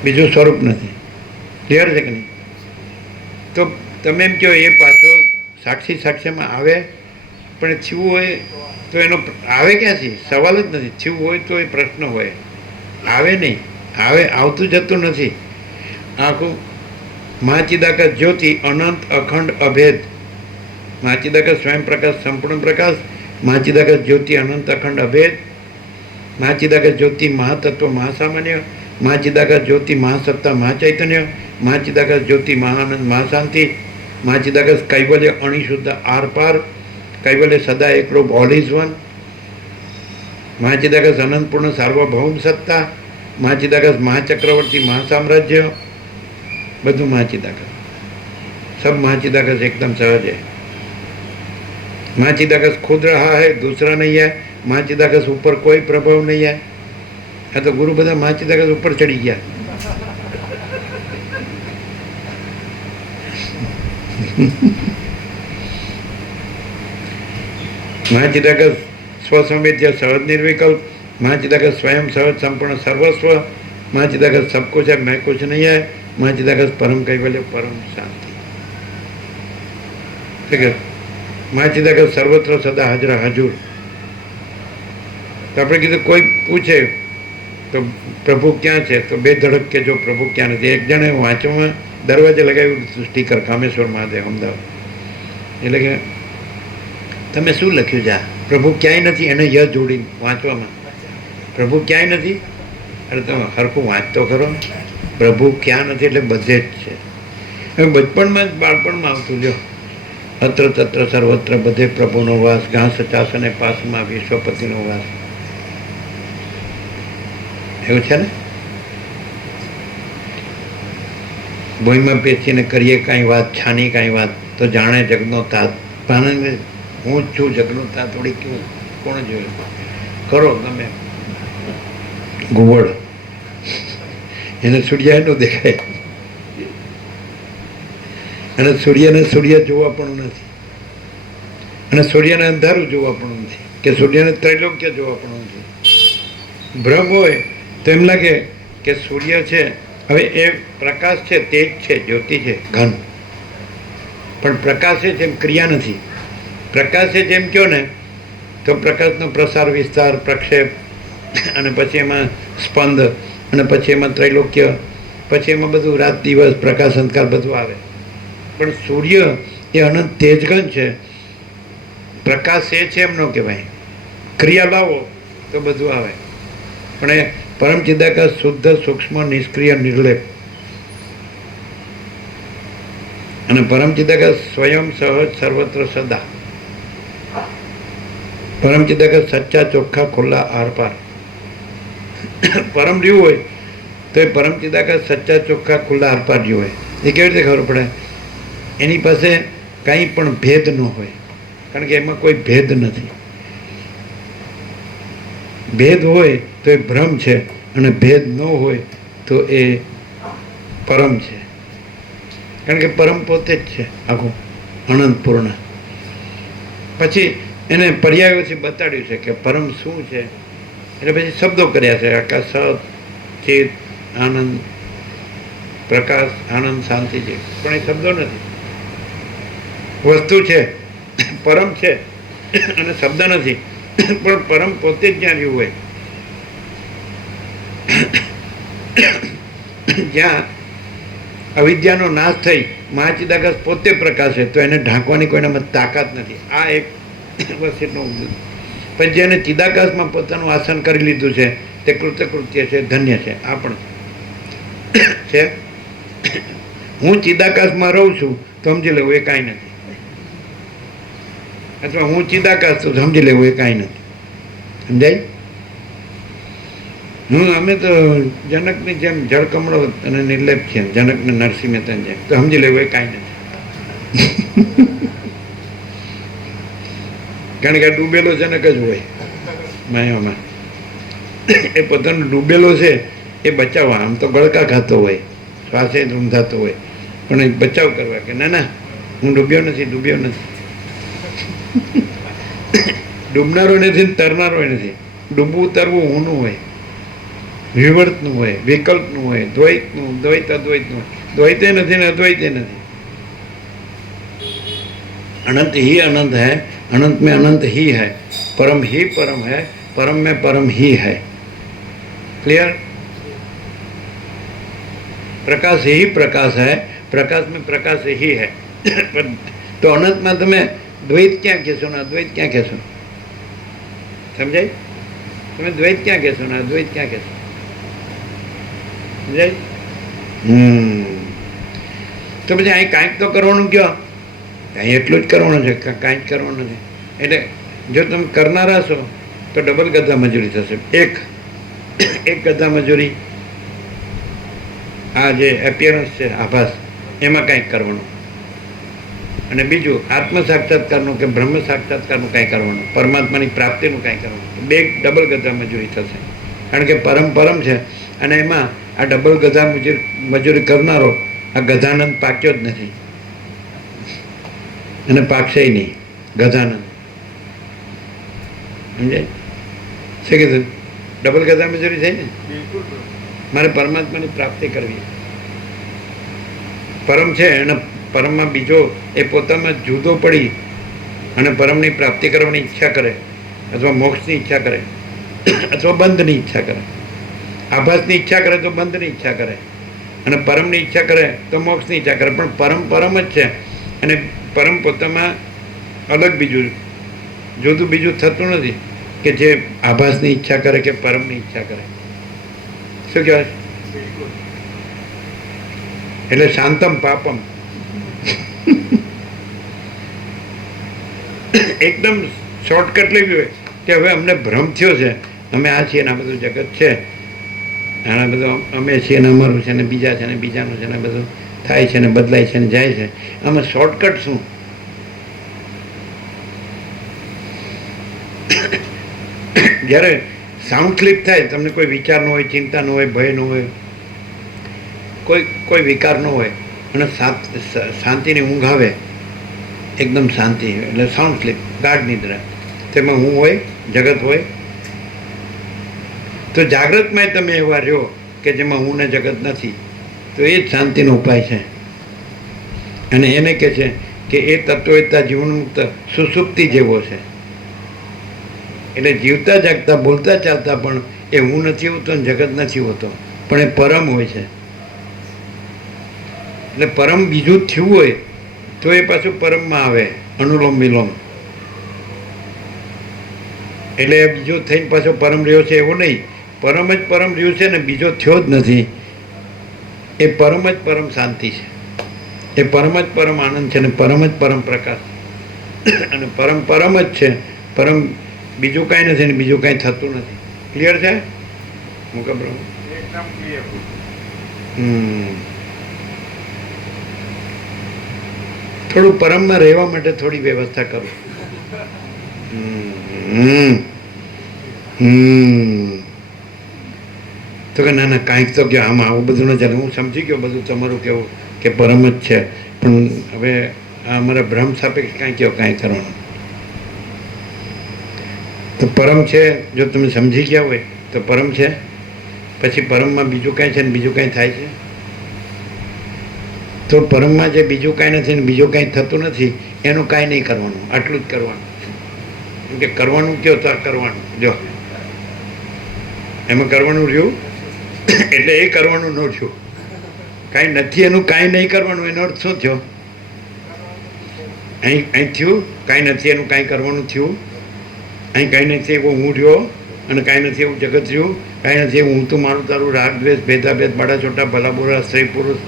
બીજું સ્વરૂપ નથી. ક્લિયર છે કે નહીં? તો તમે એમ કહો એ પાછો સાક્ષી સાક્ષ્યમાં આવે, પણ થયું હોય તો એનો આવે ક્યાંથી? સવાલ જ નથી. થયું હોય તો એ પ્રશ્ન હોય, આવે નહીં. આવતું જતું નથી. આખું મહાચિદાકાશ જ્યોતિ, અનંત અખંડ અભેદ. મહાચિદાકાશ સ્વયં પ્રકાશ, સંપૂર્ણ પ્રકાશ. મહાચિદાકાશ જ્યોતિ, અનંત અખંડ અભેદ. મહાચિદાકાશ જ્યોતિ, મહાતત્વ, મહાસામાન્ય. મહાચિદાકાશ જ્યોતિ, મહાસત્તા, મહાચૈતન્ય. મહાચિદાકાશ જ્યોતિ, મહાનંદ, મહાશાંતિ. મહાચિદાકાશ કૈવલ્ય, અણિશુદ્ધ, આર પાર. કૈવલ્ય સદા એકરૂપ, ઓલ ઇઝ વન. મહાચિદાકાશ અનંતપૂર્ણ, સાર્વભૌમ સત્તા. મહાચિદાકાશ મહાચક્રવર્તી, મહાસામ્રાજ્ય. બધું મહાચિદાકાશ, सब महाचिदाकाश एकदम सहज है. महाचिदाकाश खुद रहा है, दूसरा नहीं है. महाचिदाकाश ऊपर कोई प्रभाव नहीं है. આ તો ગુરુ બધા મહાચિદાકાશ ઉપર ચડી ગયા. મહાચિદાકાશ સ્વસંવેદ્ય, સહજ નિર્વિકલ્પ. મહાચિદાकाश स्वयं सहज संपूर्ण सर्वस्व. महाचिदाकाश सब कुछ है, मैं कुछ नहीं है. महाचिदाकाश परम कैवल्य, परम शांति. ठीक है. મહાચિદાકાશ સર્વત્ર સદા હાજર હાજુર. તો આપણે કીધું કોઈ પૂછે તો પ્રભુ ક્યાં છે, તો બે ધડક કે જો પ્રભુ ક્યાં નથી. એક જણે વાંચવામાં દરવાજે લગાવ્યું સ્ટીકર, કામેશ્વર મહાદેવ, અમદાવાદ. એટલે કે તમે શું લખ્યું છે? પ્રભુ ક્યાંય નથી, એને ય જોડી વાંચવામાં. પ્રભુ ક્યાંય નથી, અરે તમે હરખું વાંચતો ખરો. પ્રભુ ક્યાં નથી એટલે બધે જ છે. હવે બચપણમાં જ, બાળપણમાં આવતું જો અત્ર તત્ર સર્વત્ર બધે પ્રભુનો વાસ. ઘાસ ચાસ અને પાસમાં વિશ્વપતિનો વાસ. એવું છે ને? ભૂમિમાં બેસીને કરીએ કાંઈ વાત, છાની કાંઈ વાત, તો જાણે જગનો તાત. પાનંદ હું જ છું જગનો તાત. થોડી કેવું કોણ જોયું? કરો તમે ઘુવડ, એને સૂર્ય એનું દેખાય, અને સૂર્ય જોવા પણ નથી, અને સૂર્યને અંધારું જોવા પણ નથી, કે સૂર્યને ત્રૈલોક્ય જોવા પણ નથી. ભ્રમ હોય તો એમ લાગે કે સૂર્ય છે, હવે એ પ્રકાશ છે, તેજ છે, જ્યોતિ છે, ઘન. પણ પ્રકાશ છે જેમ ક્રિયા નથી. પ્રકાશ છે જેમ કહો ને તો પ્રકાશનો પ્રસાર, વિસ્તાર, પ્રક્ષેપ, અને પછી એમાં સ્પંદ, અને પછી એમાં ત્રૈલોક્ય, પછી એમાં બધું રાત દિવસ, પ્રકાશ અંધકાર બધું આવે. પણ સૂર્ય એ અનંત તેજગન છે. પ્રકાશ એ છે એમ ન કહેવાય. ક્રિયા લાવો તો બધું આવે. પણ એ પરમ ચિદાકાશ શુદ્ધ સૂક્ષ્મ નિષ્ક્રિય નિર્લેપ અને પરમ ચિદાકાશ સ્વયં સહજ સર્વત્ર સદા. પરમ ચિદાકાશ સચ્ચા ચોખ્ખા ખુલ્લા આરપાર. પરમ રહ્યું હોય તો એ પરમ ચિદાકાશ સચ્ચા ચોખ્ખા ખુલ્લા આરપાર રહ્યું હોય. એ કેવી રીતે ખબર પડે? એની પાસે કંઈ પણ ભેદ ન હોય, કારણ કે એમાં કોઈ ભેદ નથી. ભેદ હોય તો એ ભ્રમ છે, અને ભેદ ન હોય તો એ પરમ છે. કારણ કે પરમ પોતે જ છે આખું અનંત પૂર્ણ. પછી એને પર્યાયોથી બતાડ્યું છે કે પરમ શું છે. એટલે પછી શબ્દો કર્યા છે આખા સત ચેત આનંદ પ્રકાશ આનંદ શાંતિ છે, પણ એ શબ્દો નથી, વસ્તુ છે, પરમ છે અને શબ્દ નથી. પણ પરમ પોતે જ જ્યાં રહ્યું હોય, જ્યાં અવિદ્યાનો નાશ થઈ મહાચિદાકાશ પોતે પ્રકાશે, તો એને ઢાંકવાની કોઈનામાં તાકાત નથી. આ એક વસ્તુનો પણ જેને ચિદાકાશમાં પોતાનું આસન કરી લીધું છે તે કૃતકૃત્ય છે, ધન્ય છે. આ પણ છે. હું ચિદાકાશમાં રહું છું તો સમજી લેવું એ કાંઈ નથી, અથવા હું ચિદાકાશ છું સમજી લેવું એ કાંઈ નથી. સમજાય? અમે તો જનકની જેમ જળકમળો અને નિર્લેપ છે, જનકને નરસિંહ મહેતાની જેમ, તો સમજી લેવું એ કાંઈ નથી. કારણ કે આ ડૂબેલો જનક જ હોય માયામાં. એ પોતાનો ડૂબેલો છે એ બચાવવા, આમ તો ગળકા ખાતો હોય, શ્વાસે રૂંધાતો હોય, પણ એ બચાવ કરવા કે ના ના હું ડૂબ્યો નથી, ડૂબ્યો નથી. ડૂબનારો નથી, તરનારો નથી. ડૂબવું તરવું ઊનું હોય, વિવર્તનું હોય, વિકલ્પનું હોય, દ્વૈતનું, દ્વૈત અદ્વૈતનું હોય. દ્વૈતે નથી ને અદ્વૈતે નથી. अनंत ही अनंत है, अनंत में अनंत ही है, परम ही परम है, परम में परम ही है. क्लियर? प्रकाश ही प्रकाश है, प्रकाश में प्रकाश ही है. तो अनंत में તમે દ્વૈત ક્યાં કહેશો ને અદ્વૈત ક્યાં કહેશો? સમજાય? તમે દ્વૈત ક્યાં કહેશો ને અદ્વૈત ક્યાં કહેશો? સમજાય? તો પછી અહીં કાંઈક તો કરવાનું કયો? કાંઈ એટલું જ કરવાનું છે, કાંઈ જ કરવાનું નથી. એટલે જો તમે કરનારા છો તો ડબલ ગધા મજૂરી થશે. એક ગધા મજૂરી આ જે એપિયરન્સ છે, આભાસ, એમાં કાંઈક કરવાનું, અને બીજું આત્મ સાક્ષાત્કારનું કે બ્રહ્મ સાક્ષાત્કારનું કાંઈ કરવાનું, પરમાત્માની પ્રાપ્તિનું કાંઈ કરવાનું. બે ડબલ ગધા મજૂરી થશે. કારણ કે પરમ પરમ છે, અને એમાં આ ડબલ ગધા મજૂરી કરનારો આ ગધાનંદ પાક્યો જ નથી, અને પાકશે નહીં ગધાનંદ. સમજાય? શું કીધું? ડબલ ગધા મજૂરી થઈ ને. મારે પરમાત્માની પ્રાપ્તિ કરવી. પરમ છે અને પરમમાં બીજો એ પોતામાં જુદો પડી અને પરમની પ્રાપ્તિ કરવાની ઈચ્છા કરે, અથવા મોક્ષની ઈચ્છા કરે, અથવા બંધની ઈચ્છા કરે. આભાસની ઈચ્છા કરે તો બંધની ઈચ્છા કરે, અને પરમની ઈચ્છા કરે તો મોક્ષની ઈચ્છા કરે. પણ પરમ પરમ જ છે, અને પરમ પોતામાં અલગ બીજું જુદું બીજું થતું નથી કે જે આભાસની ઈચ્છા કરે કે પરમની ઈચ્છા કરે. શું કહેવાય? એટલે શાંતમ પાપમ. એકદમ શોર્ટકટ લેવી હોય કે હવે અમને ભ્રમ થયો છે, અમે આ છીએ ને આ બધું જગત છે, આના બધું અમે છીએ ને અમારું છે ને બીજા છે ને બીજાનું છે ને બધું થાય છે ને બદલાય છે ને જાય છે. આમાં શોર્ટકટ શું? જ્યારે સાઉન્ડ સ્લીપ થાય, તમને કોઈ વિચાર ન હોય, ચિંતા ન હોય, ભય ન હોય, કોઈ વિકાર ન હોય, અને શાંતિની ઊંઘ આવે, એકદમ શાંતિ, એટલે સાઉન્ડ સ્લીપ, ગાઢ નિદ્રા. તેમાં હું હોય, જગત હોય. તો જાગ્રતમાં તમે એવા રહ્યો કે જેમાં હું ને જગત નથી, તો એ જ શાંતિનો ઉપાય છે. અને એને કહે છે કે એ તત્વવેત્તા જીવનમુક્ત સુસુપ્તિ જેવો છે. એટલે જીવતા જાગતા બોલતા ચાલતા પણ એ હું નથી હોતો ને જગત નથી હોતો, પણ એ પરમ હોય છે. એટલે પરમ બીજું થયું હોય તો એ પાછું પરમમાં આવે, અનુલોમ વિલોમ. એટલે બીજો થઈને પાછો પરમ રહ્યો છે એવું નહીં, પરમ જ પરમ રહ્યું છે ને બીજો થયો જ નથી. એ પરમ જ પરમ શાંતિ છે, એ પરમ જ પરમ આનંદ છે ને પરમ જ પરમ પ્રકાશ, અને પરમ પરમ જ છે. પરમ બીજું કાંઈ નથી ને બીજું કાંઈ થતું નથી. ક્લિયર છે મુકા બ્રહ્મ? એકદમ ક્લિયર. થોડું પરમમાં રહેવા માટે થોડી વ્યવસ્થા કરો. તો કે ના ના કાંઈક તો કે આમાં આવું બધું ન ચાલે. હું સમજી ગયો બધું તમારું કેવું કે પરમ જ છે, પણ હવે આ અમારા ભ્રમ સાપેક્ષ કાંઈ કહો કાંઈ કરવાનું. તો પરમ છે જો તમે સમજી ગયા હોય તો પરમ છે. પછી પરમમાં બીજું કાંઈ છે ને બીજું કાંઈ થાય છે? તો પરમમાં જે બીજું કાંઈ નથી ને બીજું કાંઈ થતું નથી એનું કાંઈ નહીં કરવાનું, આટલું જ કરવાનું. કેમ કે કરવાનું કયો તો કરવાનું, જો એમાં કરવાનું રહ્યું એટલે એ કરવાનું ન થયું. કાંઈ નથી એનું કાંઈ નહીં કરવાનું, એનો અર્થ શું થયો? અહીં થયું કાંઈ નથી એનું કાંઈ કરવાનું થયું. અહીં કાંઈ નથી એવું હું રહ્યો અને કાંઈ નથી એવું જગત રહ્યું. કાંઈ નથી એવું હું તું મારું તારું રાગ દ્વેષ ભેદાભેદ બાળા છોટા ભલા બોરા સ્ત્રી પુરુષ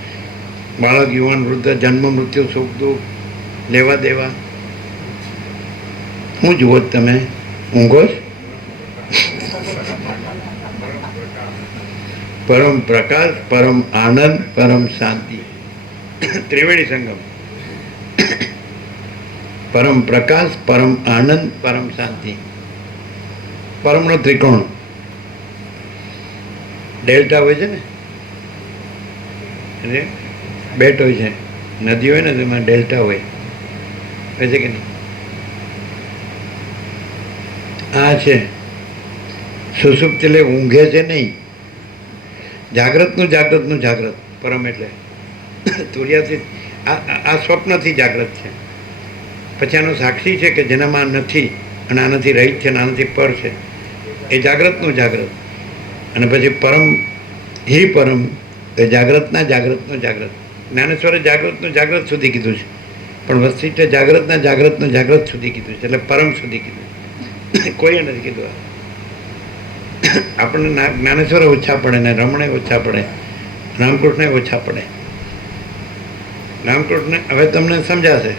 બાળક યુવાન વૃદ્ધ જન્મ મૃત્યુ સુખ દુઃખ લેવા દેવા. શું જુઓ તમે? ઊંઘો જ? પરમ પ્રકાશ, પરમ આનંદ, પરમ શાંતિ, ત્રિવેણી સંગમ. પરમ પ્રકાશ, પરમ આનંદ, પરમ શાંતિ. પરમનો ત્રિકોણ ડેલ્ટા હોય છે ને, એટલે બેટ હોય છે, નદી હોય ને તેમાં ડેલ્ટા હોય છે કે નહીં? આ છે સુષુપ્ત એટલે ઊંઘે છે નહીં, જાગ્રતનું જાગ્રત. પરમ એટલે તુર્યાથી આ સ્વપ્નથી જાગ્રત છે. પછી આનો સાક્ષી છે કે જેનામાં નથી અને આનાથી રહિત છે અને આનાથી પર છે, એ જાગ્રતનું જાગ્રત. અને પછી પરમ હિ પરમ એ જાગ્રતનું જાગ્રત. જ્ઞાનેશ્વરે જાગ્રતનું જાગ્રત સુધી કીધું છે, પણ વસ્તી જાગ્રતનું જાગ્રત સુધી કીધું છે, એટલે પરમ સુધી કીધું. કોઈએ નથી કીધું. આપણને જ્ઞાનેશ્વરે ઓછા પડે ને રમણે ઓછા પડે, રામકૃષ્ણે ઓછા પડે. રામકૃષ્ણ હવે તમને સમજાશે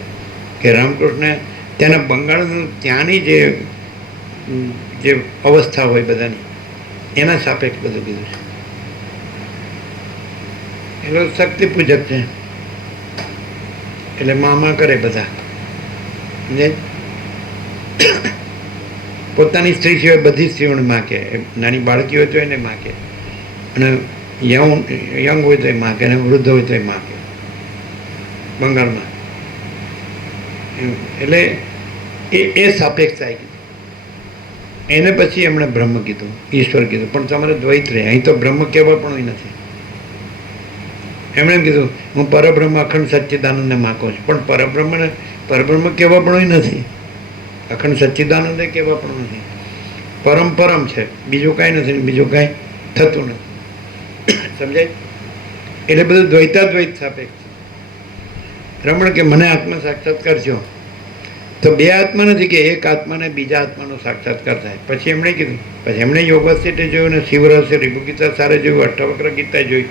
કે રામકૃષ્ણે ત્યાંના બંગાળનું ત્યાંની જે અવસ્થા હોય બધાની એના સાપેક્ષ બધું કીધું છે. એટલે શક્તિ પૂજક છે, એટલે મામા કરે બધા. પોતાની સ્ત્રી સિવાય બધી સ્ત્રીઓને માકે, નાની બાળકી હોય તો એને માકે, અને યંગ હોય તો એ માકે, અને વૃદ્ધ હોય તો એ માકે બંગાળમાં. એટલે એ સાપેક્ષતા કીધું. એને પછી એમણે બ્રહ્મ કીધું, ઈશ્વર કીધું. પણ તમારે દ્વૈત રહે, અહીં તો બ્રહ્મ કહેવા પણ નથી. એમણે એમ કીધું હું પરબ્રહ્મ અખંડ સચ્ચિદાનંદને માગું છું, પણ પરબ્રહ્મ કહેવા પણ નથી, અખંડ સચ્ચિદાનંદે કહેવા પણ નથી. પરમ છે, બીજું કાંઈ નથી, બીજું કાંઈ થતું નથી. સમજાય? એટલે બધું દ્વૈતાદ્વૈત સાપેક્ષ. રમણ કે મને આત્મ સાક્ષાત્કાર થયો, તો બે આત્મા નથી કે એક આત્માને બીજા આત્માનો સાક્ષાત્કાર થાય. પછી એમણે કીધું, પછી એમણે યોગસ્થિતે જોયું ને શિવ રહસ્ય રીભુ ગીતા સારે જોયું, અષ્ટાવક્ર ગીતા જોઈ.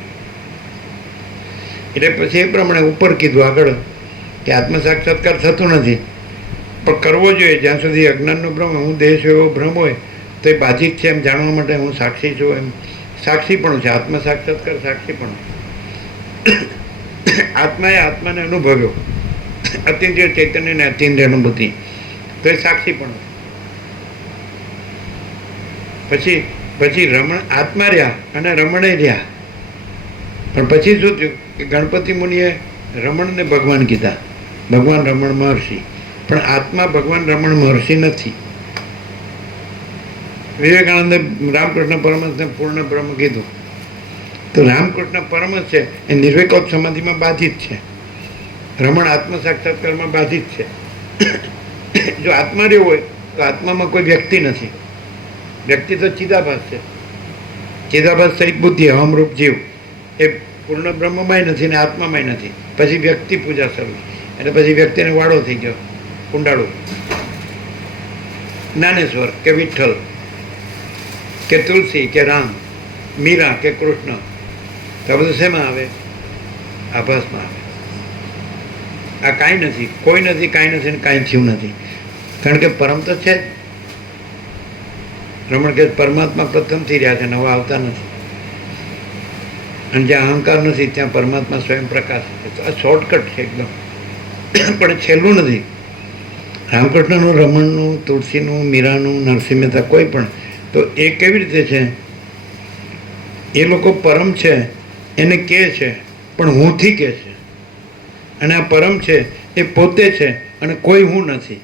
એટલે પછી એ પ્રમાણે ઉપર કીધું આગળ કે આત્મ સાક્ષાત્કાર થતું નથી, પણ કરવો જોઈએ જ્યાં સુધી અજ્ઞાનનો ભ્રમ, હું દેહ છું એવો ભ્રમ હોય તો એ બાધિત છે એમ જાણવા માટે હું સાક્ષી છું એમ સાક્ષી પણ છે. આત્મ સાક્ષાત્કાર સાક્ષી પણ. આત્માએ આત્માને અનુભવ્યો, અતિન્દ્રિય ચૈતન્યને અતિન્દ્રિય અનુભૂતિ, તો એ સાક્ષી પણ. પછી રમણ આત્મા રહ્યા અને રમણે રહ્યા. પણ પછી શું થયું કે ગણપતિ મુનિએ રમણને ભગવાન કીધા, ભગવાન રમણ મહર્ષિ, પણ આત્મા ભગવાન રમણ મહર્ષિ નથી. વિવેકાનંદે રામકૃષ્ણ પરમહંસને પૂર્ણ બ્રહ્મ કીધું. તો રામકૃષ્ણ પરમહંસ છે એ નિર્વિકલ્પ સમાધિમાં બાધિત છે, રમણ આત્મ સાક્ષાત્કારમાં બાધિત છે. જો આત્મા રહ્યો હોય તો આત્મામાં કોઈ વ્યક્તિ નથી. વ્યક્તિ તો ચિદાભાસ છે, ચિદાભાસ સહિત બુદ્ધિ અહમરૂપ જીવ એ પૂર્ણ બ્રહ્મમાંય નથી ને આત્મામાંય નથી. પછી વ્યક્તિ પૂજા શરૂ, એટલે પછી વ્યક્તિને વાળો થઈ ગયો, કુંડાળો. જ્ઞાનેશ્વર કે વિઠ્ઠલ કે તુલસી કે રામ, મીરા કે કૃષ્ણ, તો આ બધું શેમાં આવે? આભાસમાં આવે. આ કાંઈ નથી, કોઈ નથી, કાંઈ નથી ને કાંઈ થયું નથી, કારણ કે પરમ તો છે જ. રમણ કે પરમાત્મા પ્રથમથી રહ્યા છે, નવા આવતા નથી. અને જ્યાં અહંકાર નથી ત્યાં પરમાત્મા સ્વયં પ્રકાશ છે. તો આ શોર્ટકટ છે એકદમ, પણ છેલ્લું નથી. રામકૃષ્ણનું, રમણનું, તુલસીનું, મીરાનું, નરસિંહ મહેતા, કોઈ પણ, તો એ કેવી રીતે છે? એ લોકો પરમ છે એને કહે છે, પણ હુંથી કહે છે. અને આ પરમ છે એ પોતે છે અને કોઈ હું નથી.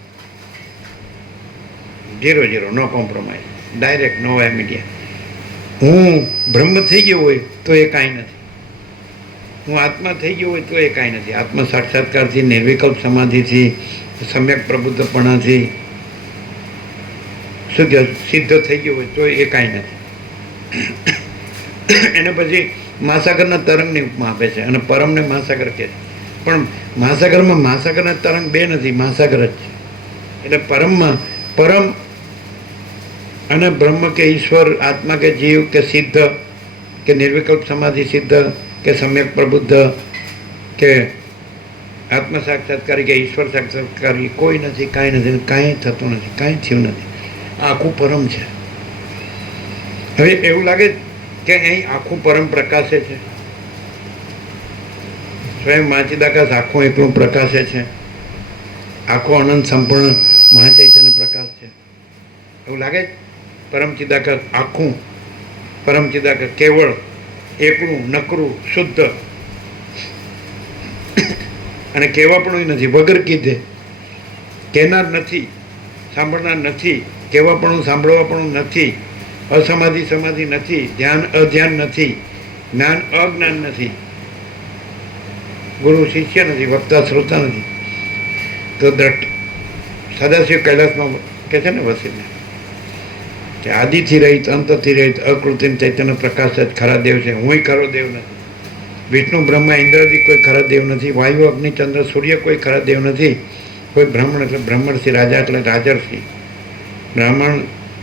0-0, નો કોમ્પ્રોમાઇઝ, ડાયરેક્ટ, નો મીડિયા. હું બ્રહ્મ થઈ ગયો હોય તો એ કાંઈ નથી. હું આત્મા થઈ ગયો હોય તો એ કાંઈ નથી. આત્મ સાક્ષાત્કારથી, નિર્વિકલ્પ સમાધિથી, સમ્યક પ્રબુદ્ધપણાથી શું કહે સિદ્ધ થઈ ગયો હોય તો એ કાંઈ નથી. એને પછી મહાસાગરના તરંગની ઉપમા આપે છે અને પરમને મહાસાગર કહે છે. પણ મહાસાગરમાં મહાસાગરના તરંગ બે નથી, મહાસાગર જ છે. એટલે પરમમાં પરમ અને બ્રહ્મ કે ઈશ્વર, આત્મા કે જીવ કે સિદ્ધ કે નિર્વિકલ્પ સમાધિ સિદ્ધ કે સમ્યક પ્રબુદ્ધ કે આત્મ સાક્ષાત્કારી કે ઈશ્વર સાક્ષાત્કારી કોઈ નથી, કાંઈ નથી, કાંઈ થતું નથી, કાંઈ થયું નથી. આ આખું પરમ છે. હવે એવું લાગે કે અહીં આખું પરમ પ્રકાશે છે, સ્વયં મહાચિદાકાશ આખું એકલું પ્રકાશે છે, આખો અનંત સંપૂર્ણ મહાચૈતન્ય પ્રકાશ છે, એવું લાગે? પરમ ચિદાકાશ આખું, પરમ ચિદાકાશ કેવળ, એકલું, નકરું, શુદ્ધ, અને કહેવા પણ નથી, વગર કીધે, કહેનાર નથી, સાંભળનાર નથી, કહેવા પણ સાંભળવા પણ નથી, અસમાધિ સમાધિ નથી, ધ્યાન અધ્યાન નથી, જ્ઞાન અજ્ઞાન નથી, ગુરુ શિષ્ય નથી, વક્તા શ્રોતા નથી. તો સદાશિવ કૈલાસમાં કહે છે ને વસીને કે આદિથી રહિત, અંતથી રહિત, અકૃત્રિમ ચૈતન્ય પ્રકાશ જ ખરા દેવ છે. હુંય ખરો દેવ નથી. વિષ્ણુ બ્રહ્મા ઇન્દ્રજી કોઈ ખરા દેવ નથી. વાયુ અગ્નિ ચંદ્ર સૂર્ય કોઈ ખરા દેવ નથી. કોઈ બ્રાહ્મણ એટલે બ્રહ્મર્ષિ, રાજા એટલે રાજર્ષિ, બ્રાહ્મણ,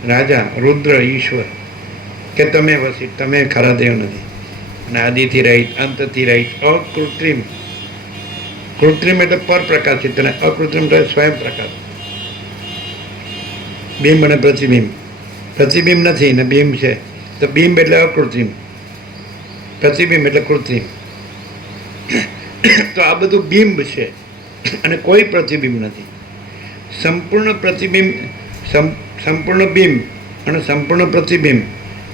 રાજા, રુદ્ર, ઈશ્વર કે તમે વસી, તમે ખરા દેવ નથી. અને આદિથી રહિત, અંતથી રહિત, અકૃત્રિમ. કૃત્રિમ એટલે પરપ્રકાશિત અને અકૃત્રિમ એટલે સ્વયં પ્રકાશ. બિંબ અને પ્રતિબિંબ. પ્રતિબિંબ નથી ને બિંબ છે, તો બિંબ એટલે અકૃત્રિમ, પ્રતિબિંબ એટલે કૃત્રિમ. તો આ બધું બિંબ છે અને કોઈ પ્રતિબિંબ નથી. સંપૂર્ણ પ્રતિબિંબ, સંપૂર્ણ બિંબ અને સંપૂર્ણ પ્રતિબિંબ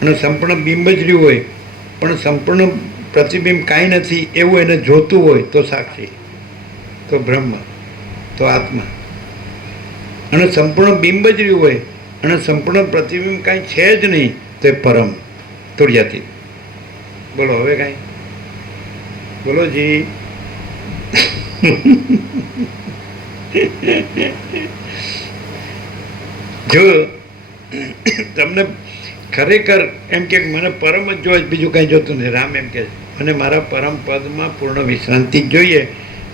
અને સંપૂર્ણ બિંબ જ રહ્યું હોય પણ સંપૂર્ણ પ્રતિબિંબ કાંઈ નથી એવું એને જોતું હોય તો સાક્ષી, તો બ્રહ્મ, તો આત્મા. અને સંપૂર્ણ બિંબ જ રહ્યું હોય અને સંપૂર્ણ પ્રતિબિંબ કાંઈ છે જ નહીં તો એ પરમ, તુર્યાતી. બોલો હવે કાંઈ બોલો જી. જો તમને ખરેખર એમ કે મને પરમ જ જોઈએ, બીજું કાંઈ જોતું નથી. રામ એમ કે મને મારા પરમ પદમાં પૂર્ણ વિશ્રાંતિ જ જોઈએ,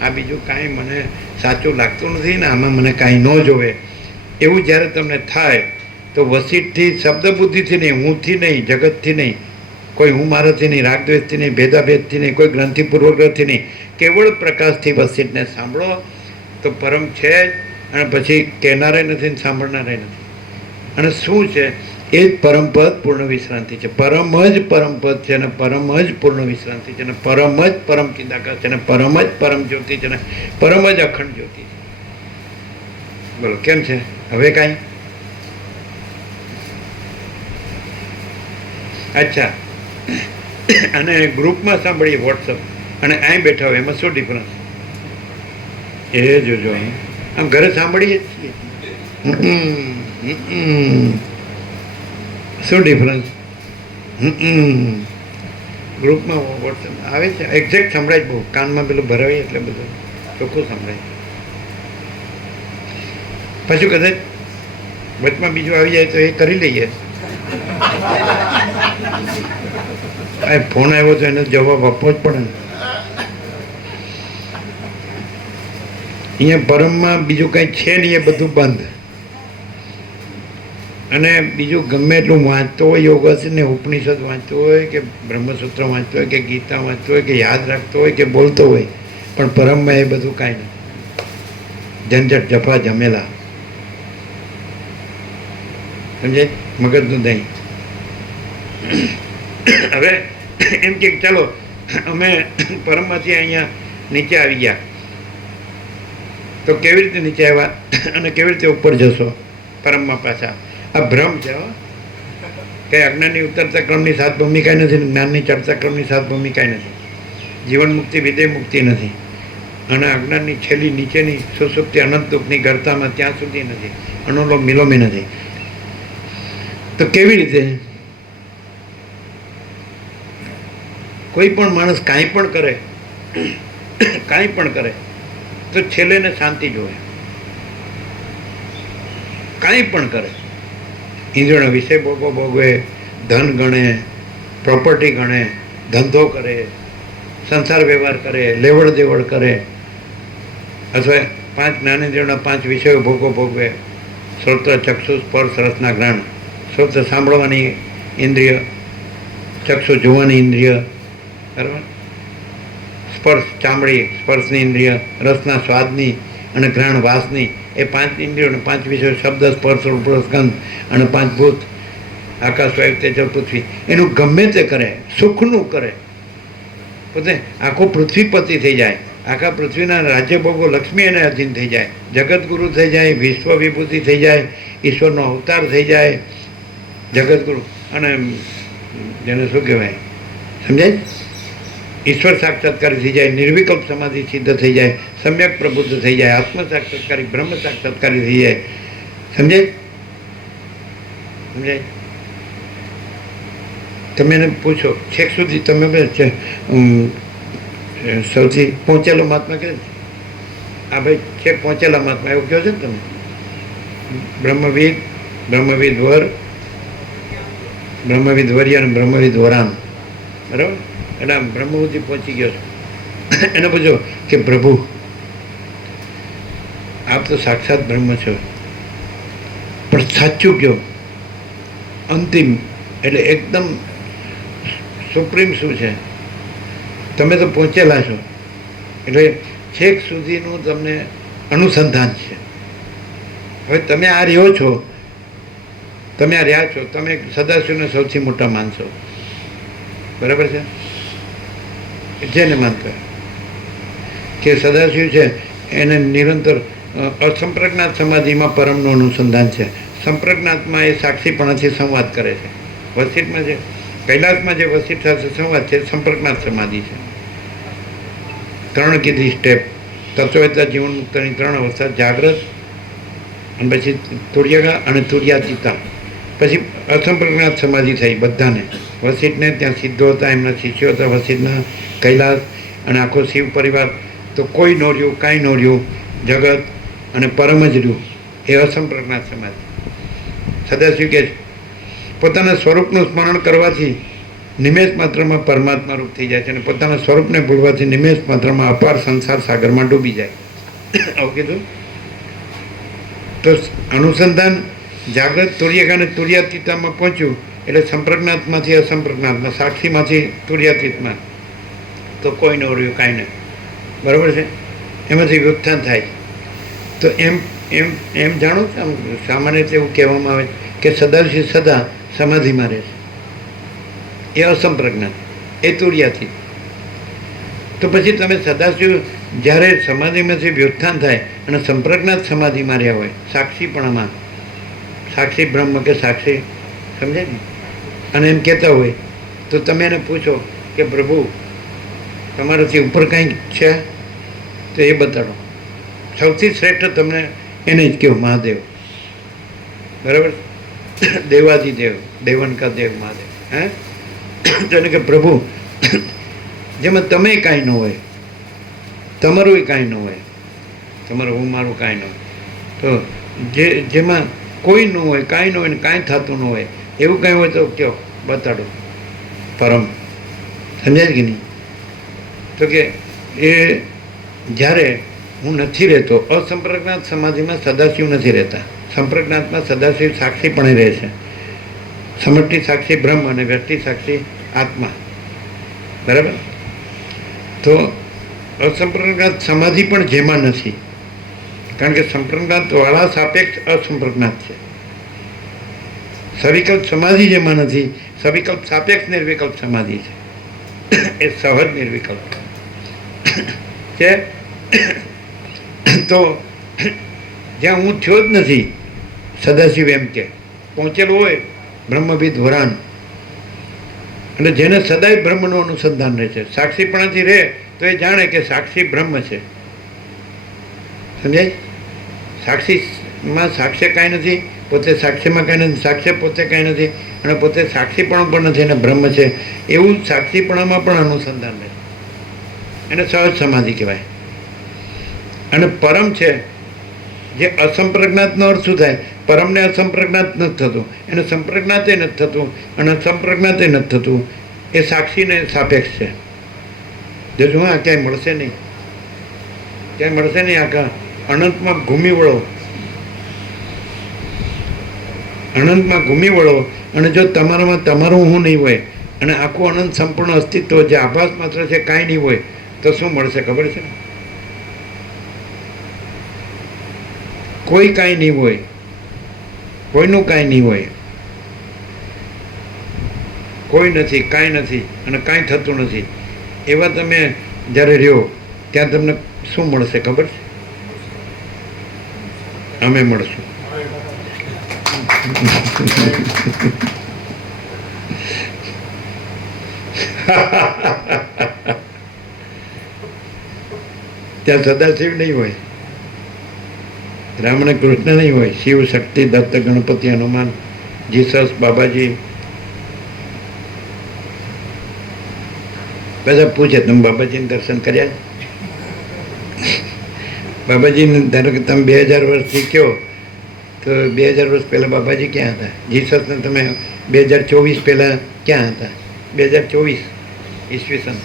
આ બીજું કાંઈ મને સાચું લાગતું નથી ને આમાં મને કાંઈ ન જોવે, એવું જ્યારે તમને થાય તો વસીઠથી, શબ્દ બુદ્ધિથી નહીં, હુંથી નહીં, જગતથી નહીં, કોઈ હું મારાથી નહીં, રાગદ્વેષથી નહીં, ભેદાભેદથી નહીં, કોઈ ગ્રંથિ પૂર્વગ્રહથી નહીં, કેવળ પ્રકાશથી વસીઠને સાંભળો તો પરમ છે જ. અને પછી કહેનારે નથી ને સાંભળનારે નથી. અને શું છે? એ જ પરમપદ પૂર્ણ વિશ્રાંતિ છે. પરમ જ પરમપદ છે અને પરમ જ પૂર્ણ વિશ્રાંતિ છે અને પરમ જ પરમ ચિદાકાશ છે અને પરમ જ પરમ જ્યોતિ છે અને પરમ જ અખંડ જ્યોતિ છે. બોલો કેમ છે હવે કાંઈ? અચ્છા, અને ગ્રુપમાં સાંભળીએ વોટ્સઅપ અને અહીં બેઠા હોય એમાં શું ડિફરન્સ એ જોજો. આમ ઘરે સાંભળીએ જ છીએ, શું ડિફરન્સ? ગ્રુપમાં વોટ્સઅપ આવે છે, એક્ઝેક્ટ સંભળાય જ, બહુ કાનમાં પેલું ભરાવીએ એટલે બધું ચોખ્ખું સંભળાય. પછી કદાચ વચમાં બીજું આવી જાય તો એ કરી લઈએ. ફોન આવ્યો તો એને જવાબ આપવો જ પડે ને. અહીંયા પરમમાં બીજું કંઈ છે નહીં, એ બધું બંધ. અને બીજું ગમે એટલું વાંચતો હોય યોગ હશે ને ઉપનિષદ વાંચતો હોય કે બ્રહ્મસૂત્ર વાંચતો હોય કે ગીતા વાંચતો હોય કે યાદ રાખતો હોય કે બોલતો હોય, પણ પરમમાં એ બધું કાંઈ નથી. ઝંઝટ જફા જમેલા, સમજે, મગજનું દહીં. હવે એમ કે ચાલો અમે પરમમાંથી અહીંયા નીચે આવી ગયા, તો કેવી રીતે નીચે આવ્યા અને કેવી રીતે ઉપર જશો પરમમાં પાછા? આ ભ્રમ છે. કંઈ અજ્ઞાનની ઉતરતા ક્રમની સાત ભૂમિકા નથી, જ્ઞાનની ચડતા ક્રમની સાત ભૂમિકા નથી. જીવન મુક્તિ વિદેહ મુક્તિ નથી, અને અજ્ઞાનની છેલ્લી નીચેની સુસુપ્તિ અનંત દુઃખની ગરતામાં ત્યાં સુધી નથી, અનુલોમ મિલોમી નથી. તો કેવી રીતે કોઈ પણ માણસ કાંઈ પણ કરે, કાંઈ પણ કરે તો છેલ્લે ને શાંતિ જોવે. કાંઈ પણ કરે, ઇન્દ્રિયોના વિષય ભોગો ભોગવે, ધન ગણે, પ્રોપર્ટી ગણે, ધંધો કરે, સંસાર વ્યવહાર કરે, લેવડ દેવડ કરે, અથવા 5 જ્ઞાનેન્દ્રિયોના 5 વિષયો ભોગો ભોગવે, શ્રોત્ર ચક્ષુ સ્પર્શ રસના ગ્રહણ. શ્રોત્ર સાંભળવાની ઇન્દ્રિય, ચક્ષુ જોવાની ઇન્દ્રિય, બરાબર, સ્પર્શ ચામડી સ્પર્શની ઇન્દ્રિય, રસના સ્વાદની અને ઘ્રાણ વાસની, એ 5 ઇન્દ્રિયો, 5 વિષયો, શબ્દ સ્પર્શ રૂપ રસ ગંધ, અને 5 ભૂત આકાશ વાયુ તેજ પૃથ્વી. એનું ગમે તે કરે, સુખનું કરે, પોતે આખો પૃથ્વીપતિ થઈ જાય, આખા પૃથ્વીના રાજ્ય ભોગો લક્ષ્મી એને અધીન થઈ જાય, જગતગુરુ થઈ જાય, વિશ્વ વિભૂતિ થઈ જાય, ઈશ્વરનો અવતાર થઈ જાય, જગતગુરુ. અને જેને શું કહેવાય, સમજાય, ઈશ્વર સાક્ષાત્કારી થઈ જાય, નિર્વિકલ્પ સમાધિ સિદ્ધ થઈ જાય, સમ્યક પ્રબુદ્ધ થઈ જાય, આત્મ સાક્ષાત્કારી બ્રહ્મ સાક્ષાત્કારી થઈ જાય. સમજાય, સમજાય. તમે એને પૂછો છેક સુધી તમે સૌથી પહોંચેલો મહાત્મા કે આ ભાઈ છેક પહોંચેલા મહાત્મા એવું કહો છો ને તમે? બ્રહ્મવિદ, બ્રહ્મવિદ વર, બ્રહ્મવિદ વર્ય અને બ્રહ્મવિદ વરાન, બરાબર? એટલે આમ બ્રહ્મ સુધી પહોંચી ગયો છો. એને પૂછો કે પ્રભુ આપ તો સાક્ષાત બ્રહ્મ છો, પણ સાચું કહો, અંતિમ એટલે એકદમ સુપ્રીમ શું છે? તમે તો પહોંચેલા છો, એટલે છેક સુધીનું તમને અનુસંધાન છે. હવે તમે આ રહ્યો છો, તમે આ રહ્યા છો, તમે સદાશિવને સૌથી મોટા માનશો, બરાબર છે? જેને માનતો કે સદાશિવ છે એને નિરંતર અસંપ્રજ્ઞાત સમાધિમાં પરમનું અનુસંધાન છે. સંપ્રજ્ઞાતમાં એ સાક્ષીપણાથી સંવાદ કરે છે. વસિષ્ઠમાં જે કૈલાસમાં જે વસિષ્ઠ સાથે સંવાદ છે સંપ્રજ્ઞાત સમાધિ છે. 3 કીધી સ્ટેપ, તત્વવેતા જીવન મુક્તની 3 અવસ્થા, જાગ્રત, અને પછી તુર્યગા અને તુર્યાતીતા, પછી અસંપ્રજ્ઞાત સમાધિ થઈ બધાને. વસિષ્ઠને ત્યાં સિદ્ધો હતા, એમના શિષ્યો હતા વસિષ્ઠના, કૈલાસ અને આખો શિવ પરિવાર. તો કોઈ નો રહ્યું, કાંઈ નો રહ્યું, જગત અને પરમ જ રહ્યું. એ અસંપ્રજ્ઞાત સમાધિ. સદાશિવ કે પોતાના સ્વરૂપનું સ્મરણ કરવાથી નિમેષ માત્રમાં પરમાત્મા રૂપ થઈ જાય છે, અને પોતાના સ્વરૂપને ભૂલવાથી નિમેષ માત્રમાં અપાર સંસાર સાગરમાં ડૂબી જાય. આવું કીધું. તો અનુસંધાન જાગ્રત તુર્યગા અને તુર્યાતીતામાં પહોંચ્યું એટલે સંપ્રજ્ઞાતમાંથી અસંપ્રજ્ઞાતમાં, સાક્ષીમાંથી તુર્યાતીતમાં. તો કોઈ ન રહ્યું, કાંઈ નહીં, બરાબર છે? એમાંથી વ્યુત્થાન થાય. તો એમ એમ એમ જાણો છો, આમ સામાન્ય રીતે એવું કહેવામાં આવે કે સદાશિવ સદા સમાધિમાં રહે છે, એ અસંપ્રજ્ઞાત, એ તુર્યાતીત. તો પછી તમે સદાશિવ જ્યારે સમાધિમાંથી વ્યુત્થાન થાય અને સંપ્રજ્ઞાત સમાધિમાં રહ્યા હોય, સાક્ષીપણામાં, સાક્ષી બ્રહ્મ કે સાક્ષી, સમજાય ને? અને એમ કહેતા હોય તો તમે એને પૂછો કે પ્રભુ તમારાથી ઉપર કાંઈ છે તો એ બતાડો. સૌથી શ્રેષ્ઠ તમને એને જ કહો, મહાદેવ, બરાબર? દેવાધિદેવ, દેવન કા દેવ મહાદેવ. હે તેને કે પ્રભુ જેમાં તમે કાંઈ ન હોય, તમારું કાંઈ ન હોય, તમારું હું મારું કાંઈ ન હોય, તો જેમાં કોઈ ન હોય, કાંઈ ન હોય ને કાંઈ થતું ન હોય, એવું કાંઈ હોય તો કહો, બતાડો પરમ. સમજાય કે નહીં? તો કે એ જ્યારે હું નથી રહેતો, અસંપ્રજ્ઞાત સમાધિમાં સદાશિવ નથી રહેતા, સંપ્રજ્ઞાતમાં સદાશિવ સાક્ષીપણે રહે છે. સમષ્ટિ સાક્ષી બ્રહ્મ અને વ્યક્તિ સાક્ષી આત્મા. બરાબર. તો અસંપ્રજ્ઞાત સમાધિ પણ જેમાં નથી, કારણ કે સંપ્રજ્ઞાત વાળા સાપેક્ષ અસંપ્રજ્ઞાત છે. સવિકલ્પ સમાધિ જેમાં નથી, સવિકલ્પ સાપેક્ષ નિર્વિકલ્પ સમાધિ છે. એ સહજ નિર્વિકલ્પ છે. તો જ્યાં હું થયો જ નથી, સદાશિવ એમ કે પહોંચેલું હોય બ્રહ્મવિદ વરાન, અને જેને સદાય બ્રહ્મનું અનુસંધાન રહે છે, સાક્ષીપણાથી રહે તો એ જાણે કે સાક્ષી બ્રહ્મ છે. સમજાય? સાક્ષીમાં સાક્ષ્ય કાંઈ નથી, પોતે સાક્ષ્યમાં કાંઈ નથી, સાક્ષ્ય પોતે કાંઈ નથી, અને પોતે સાક્ષીપણું પણ નથી અને બ્રહ્મ છે, એવું સાક્ષીપણામાં પણ અનુસંધાન રહે. એને સહજ સમાધિ કહેવાય. અને પરમ છે જે અસંપ્રજ્ઞાતનો અર્થ શું થાય? પરમને અસંપ્રજ્ઞાત નથી થતું, એને સંપ્રજ્ઞાતે નથી થતું, અને સંપ્રજ્ઞાતે નથી થતું. એ સાક્ષીને સાપેક્ષ છે. જો હા, ક્યાંય મળશે નહીં, ક્યાંય મળશે નહીં. આખા અનંતમાં ઘૂમી વળો, અનંતમાં ઘૂમી વળો, અને જો તમારામાં તમારું હું નહીં હોય અને આખું અનંત સંપૂર્ણ અસ્તિત્વ જે આભાસ માત્ર છે કાંઈ નહીં હોય, તો શું મળશે ખબર છે? કોઈ કાંઈ નહીં હોય, કોઈનું કાંઈ નહીં હોય, કોઈ નથી, કાંઈ નથી અને કાંઈ થતું નથી. એવા તમે જ્યારે રહ્યો ત્યાં તમને શું મળશે ખબર છે? અમે મળશું. ત્યાં સદાશિવ નહીં હોય, રામ અને કૃષ્ણ નહીં હોય, શિવ, શક્તિ, દત્ત, ગણપતિ, હનુમાન, જીસસ, બાબાજી. બધા પૂછે તમે બાબાજીને દર્શન કર્યા? બાબાજીને ધારો કે તમે 2000 વર્ષથી કહો તો 2000 વર્ષ પહેલાં બાબાજી ક્યાં હતા? જીસસને તમે 2024 પહેલાં ક્યાં હતા? 2024 ઈસવીસન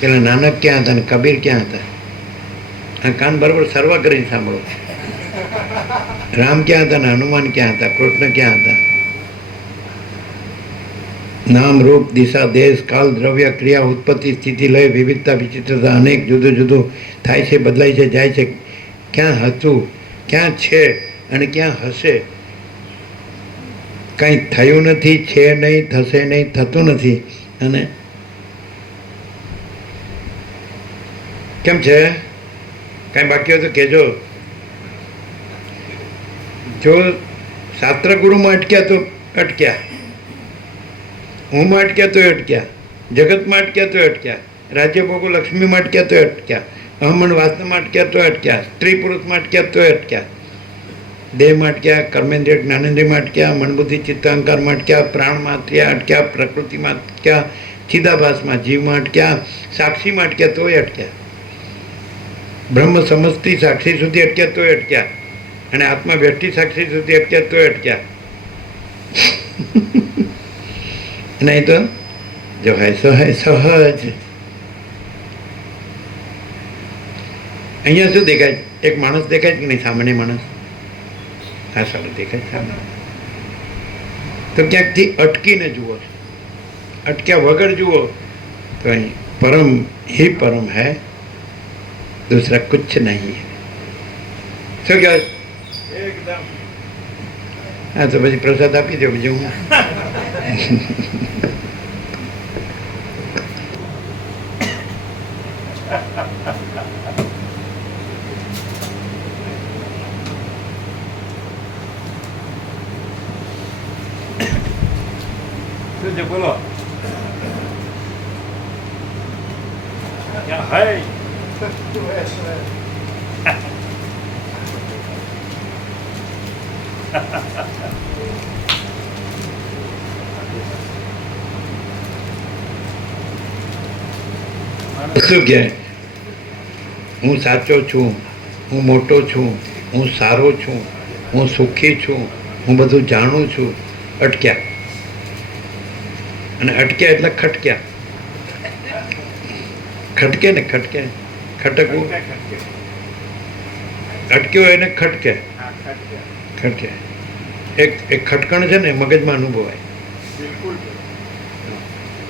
પેલા નાનક ક્યાં હતા ને કબીર ક્યાં હતા? આ કાન બરાબર સર્વ કરીને સાંભળો. રામ ક્યાં હતા ને હનુમાન ક્યાં હતા? કૃષ્ણ ક્યાં હતા? નામ, રૂપ, દિશા, દેશ, કાલ, દ્રવ્ય, ક્રિયા, ઉત્પત્તિ, સ્થિતિ, લય, વિવિધતા, વિચિત્રતા, અનેક જુદું જુદું થાય છે, બદલાય છે, જાય છે. ક્યાં હતું, ક્યાં છે અને ક્યાં હશે? કાંઈ થયું નથી, છે નહીં, થશે નહીં, થતું નથી. અને કેમ છે? કાંઈ બાકી હોય તો કહેજો. જો શાસ્ત્રગુરુમાં અટક્યા તો અટક્યા, હુંમાં અટક્યા તો અટક્યા, જગતમાં અટક્યા તો અટક્યા, રાજ્ય ભોગો લક્ષ્મીમાં અટક્યા તો અટક્યા, અહમન વાસનામાં અટક્યા તો અટક્યા, સ્ત્રી પુરુષમાં અટક્યા તો અટક્યા, દેહમાં અટક્યા, કર્મેન્દ્રિય જ્ઞાનેન્દ્રિયમાં અટક્યા, મનબુદ્ધિ ચિત્તાંકારમાં અટક્યા, પ્રાણમાં અટક્યા, પ્રકૃતિમાં અટક્યા, ચિદાભાસમાં જીવમાં અટક્યા, સાક્ષીમાં અટક્યા તોય અટક્યા, બ્રહ્મ સમસ્તી સાક્ષી સુધી અટક્યા તોય અટક્યા, અને આત્મા વ્યક્તિ સાક્ષી સુધી અટક્યા તોય અટક્યા. નહીં તો જો હૈ સો હૈ સહજ. અહીંયા શું દેખાય? એક માણસ દેખાય કે નહીં? સામાન્ય માણસ. હા, સારું દેખાય સામે. તો ક્યાંકથી અટકીને જુઓ, અટક્યા વગર જુઓ તો અહીં પરમ ही परम है, दूसरा कुछ नहीं है. શું કહેવાય? એકદમ. હા, તો પછી પ્રસાદ આપી દો બીજું. શું છે બોલો? ક્યાં હૈ? શું કહે? હું સાચો છું, હું મોટો છું, હું સારો છું, હું સુખી છું, હું બધું જાણું છું. અટક્યા. અને અટક્યા એટલે ખટક્યા. ખટકે ને ખટકે, ખટકવું. અટક્યો એને ખટકે. ખટકે. એક ખટકણ છે ને મગજમાં અનુભવાય, બિલકુલ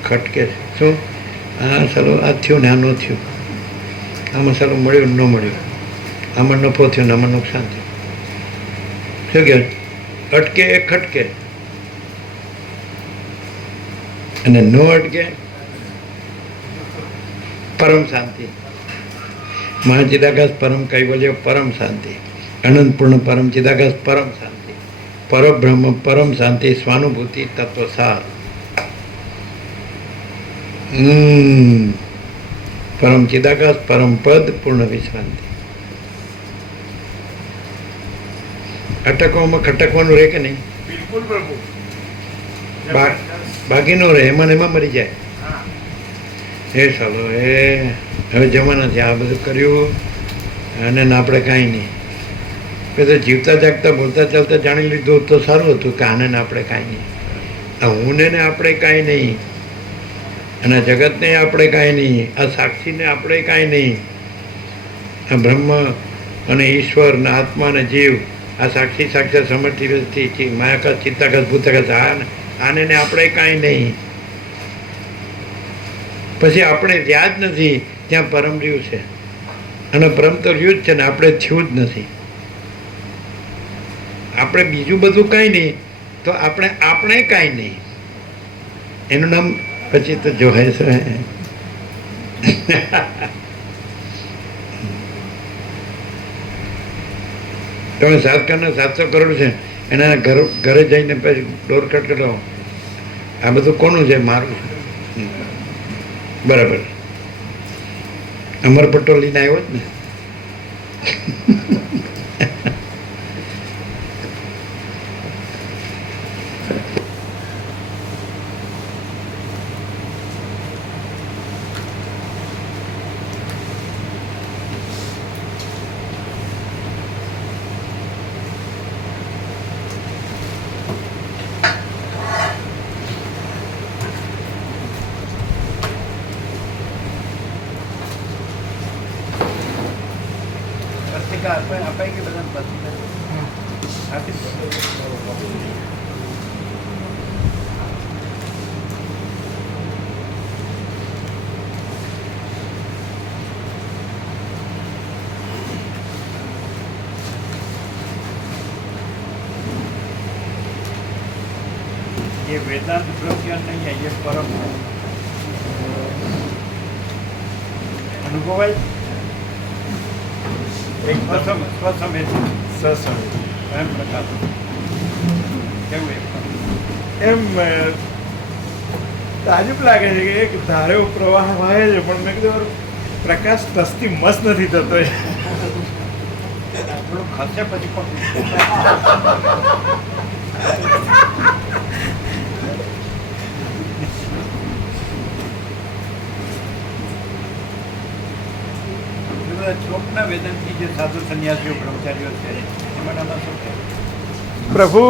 ખટકે છે. શું આ સારું આ થયું ને આ ન થયું, આમાં સારું મળ્યું ન મળ્યું, આમાં નફો થયો ને આમાં નુકસાન થયું. શું કહે અટકે એ ખટકે, અને ન અટકે પરમ શાંતિ. મહાચિદાકાશ પરમ કૈવલ્ય પરમ શાંતિ, અનંતપૂર્ણ પરમ ચિદાકાશ પરમ શાંતિ, પરબ્રહ્મ પરમ શાંતિ, સ્વાનુભૂતિ તત્વ સાર. પરમ ચિદાકાશ પરમ પદ પૂર્ણ વિશ્રાંતિ. અટકવામાં ખટકવાનું રહે કે નહીં? બિલકુલ પ્રભુ. બાકી ન રહે, એમાં ને એમાં મરી જાય. હા. એ ચાલો એ હવે જમાના છે આ બધું કર્યું અને ને આપણે કાંઈ નહીં. કે તો જીવતા જાગતા બોલતા ચાલતા જાણી લીધું તો સારું હતું કે આને ને આપણે કાંઈ નહીં, આ હું ને આપણે કાંઈ નહીં, અને આ જગતને આપણે કાંઈ નહીં, આ સાક્ષીને આપણે કાંઈ નહીં, આ બ્રહ્મ અને ઈશ્વર ને આત્મા ને જીવ, આ સાક્ષી સાક્ષાત સમર્થિ માયાકાશ ચિત્તાકાશ ભૂતાકાશ, આને ને આપણે કાંઈ નહીં. પછી આપણે રહ્યા જ નથી ત્યાં પરમ રહ્યું છે, અને પરમ તો રહ્યું જ છે ને આપણે થયું જ નથી. આપણે બીજું બધું કાંઈ નહીં તો આપણે કાંઈ નહીં. એનું નામ પછી તો જોહાય છે. તમે 7 કરોડ 700 કરોડ છે એના ઘરે જઈને પછી ડોર ખટખટાવો, આ બધું કોનું છે? મારું છે. બરાબર, અમર પટ્ટો લઈને આવ્યો જ ને. ये वेदांत प्रज्ञान नहीं है, ये परम है. अनुभव है एक प्रथम स्वसमेत ससमेत એમ પ્રકાશ કેવું એમ તાજુબ લાગે છે કે એક ધારેવો પ્રવાહ વહે છે, પણ મેં કીધું પ્રકાશ ટસથી મસ્ત નથી થતો. થોડું ખસે પછી ચોકના વેદાંતથી જે સાધુ સંન્યાસીઓ બ્રહ્મચારીઓ છે એમાં શું છે? પ્રભુ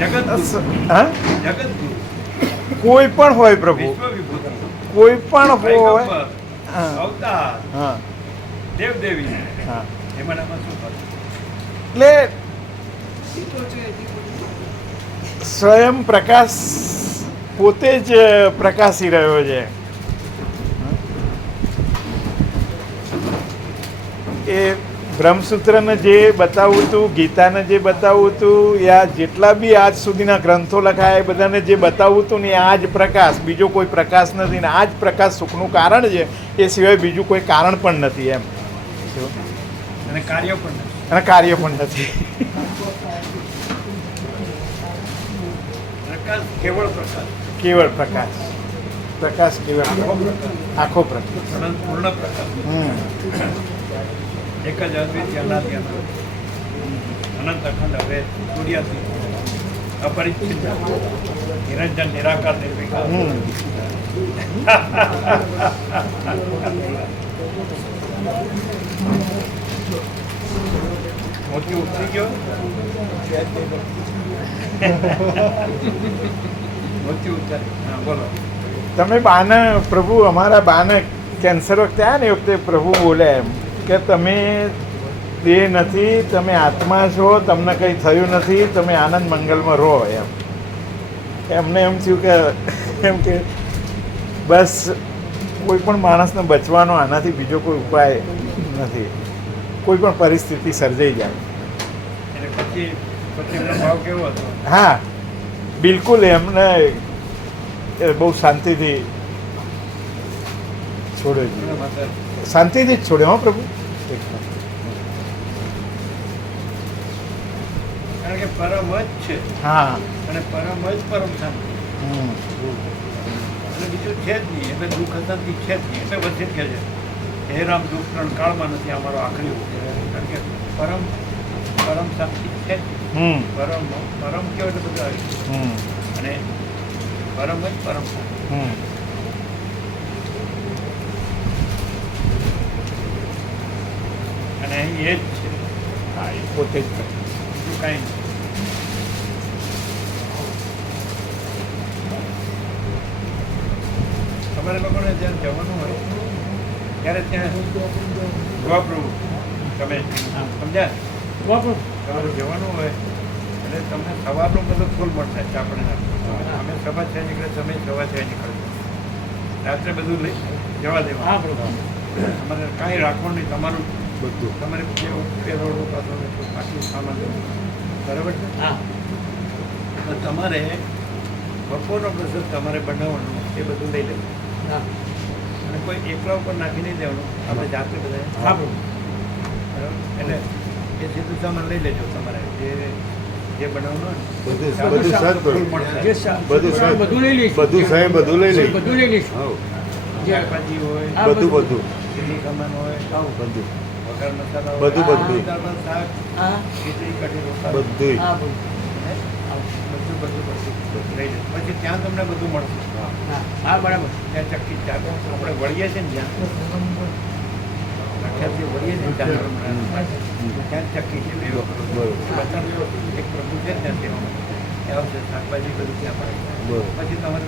જગત જગતગુરુ કોઈ પણ હોય પ્રભુ, કોઈ પણ હોય અવતાર દેવદેવી એમાં શું થતું? એટલે સ્વયં પ્રકાશ પોતે જ પ્રકાશી રહ્યો છે. એ બ્રહ્મસૂત્રને જે બતાવવું હતું, ગીતાને જે બતાવવું હતું, યા જેટલા બી આજ સુધીના ગ્રંથો લખાયા એ બધાને જે બતાવવું હતું ને આ જ પ્રકાશ, બીજો કોઈ પ્રકાશ નથી ને આ જ પ્રકાશ સુખનું કારણ છે, એ સિવાય બીજું કોઈ કારણ પણ નથી એમ. અને કાર્ય પણ નથી. કેવળ પ્રકાશ, આખો પ્રકાશ, પૂર્ણ પ્રકાશ, એક જ અદ્વિતીય અનાદિ અનંત અખંડ અભેદ સૂર્યાતીત અપરિચ્છિન્ન નિરંજન નિરાકાર નિર્વિકાર. મોતી ઉતરી ગયો, મોતી ઉતરી. હા બોલો. તમે બાને પ્રભુ અમારા બાને કેન્સર વખતે આવ્યા ને એ વખતે પ્રભુ બોલ્યા એમ કે તમે દેહ નથી, તમે આત્મા છો, તમને કંઈ થયું નથી, તમે આનંદ મંગલમાં રહો એમને એમ થયું કે બસ કોઈ પણ માણસને બચવાનો આનાથી બીજો કોઈ ઉપાય નથી, કોઈ પણ પરિસ્થિતિ સર્જાઈ જાય. પછી એમનો ભાવ કેવો હતો? હા, બિલકુલ એમને બહુ શાંતિથી છોડે છે, શાંતિથી જ છોડે. હા પ્રભુ, કારણ કે પરમ જ છે. હા. અને પરમ જ પરમ શાંતિ, અને બીજું છે જ નહીં. એટલે દુઃખ અશાંતિ છે જ નહીં. એટલે વચ્ચે કહે છે હે રામ, દુઃખ ત્રણ કાળમાં નથી અમારો આખરી ઉપદેશ. કારણ કે પરમ શાંતિ છે જ. પરમ કહેવાય એટલે બધું આવી ગયું. અને પરમ જ પરમ શાંતિ. અને અહીં એ જ છે. હા, એ પોતે જ બીજું કાંઈ નહીં. તમારે લોકોને જ્યાં જવાનું હોય ત્યારે ત્યાં ગોવા પ્રભુ તમે સમજ્યા? તમારે જવાનું હોય એટલે તમને સવારનું બધું ફૂલ મળશે. આપણે અમે સભા છે નીકળે, તમે સભા છે નીકળે, રાત્રે બધું લઈ જવા દેવા. તમારે કાંઈ રાખવાનું નહીં. તમારું બધું તમારે કેવું પેરોડું આટલું સામાન બરાબર છે. તો તમારે બપોરનો પ્રસાદ તમારે બનાવવાનું એ બધું લઈ લેવું. અને કોઈ એકલા ઉપર નાખી નહીં દેવાનું. આપણે જાતે બધા બરાબર. એટલે એ સીધું સામાન લઈ લેજો. તમારે જે બનાવવાનું બધું શાકભાજી હોય, બધું ચીલી કમાન હોય, વઘાર મસાલા હોય, બધું શાક, ખીચડી, કઢી, રોટલા, બધું બધું લઈ લે. પછી ત્યાં તમને બધું મળશે. હા, બરાબર. ત્યાં ચક્કી ચા આપણે વળીએ છીએ ને જ્યાં પ્રખ્યાતથી વળીએ છીએ ત્યાં ચક્કી છે. એક પ્રભુ છે ત્યાં સેવામાં એ આવશે. શાકભાજી બધું ત્યાં પડે. પછી તમારે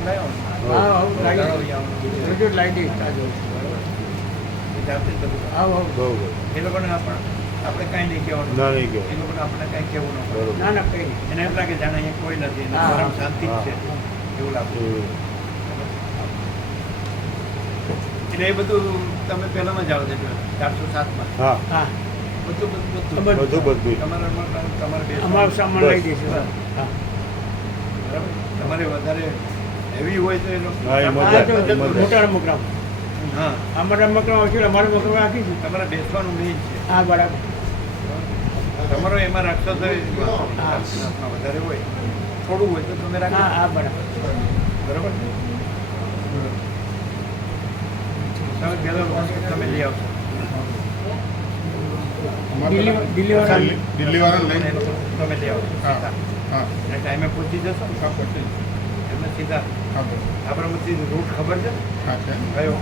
જાતે જ બધું એ લોકોને આપણે કાંઈ નહીં કહેવાનું. એ લોકોને આપણે કાંઈ કહેવું ન પડે. ના, કઈ નહીં. એને એમ લાગે જાણે અહીંયા કોઈ નથી, પરમ શાંતિ જ છે એવું લાગે. એટલે એ બધું તમે પહેલામાં જાઓ છો 407માં. હા, બધું તમારે અમારો સામાન લઈ જઈશું. બરાબર. તમારે વધારે હેવી હોય તો એ લોકો મોટા રમકડા. હા, અમારા રમકડા છે, અમારા રમકડા રાખીશું. તમારે બેસવાનું મેઇન છે. હા, બરાબર. તમારો એમાં રાખશો તો વધારે હોય, થોડું હોય તો તમે રાખો. હા, બરાબર. બરાબર. તમે પહેલા તમે લઈ આવશો. દિલ્હી વાળા તમે લઈ આવશો સીધા. અને ટાઈમે પહોંચી જશો એમને સીધા. સાબરમતી રૂટ ખબર છે? કયો?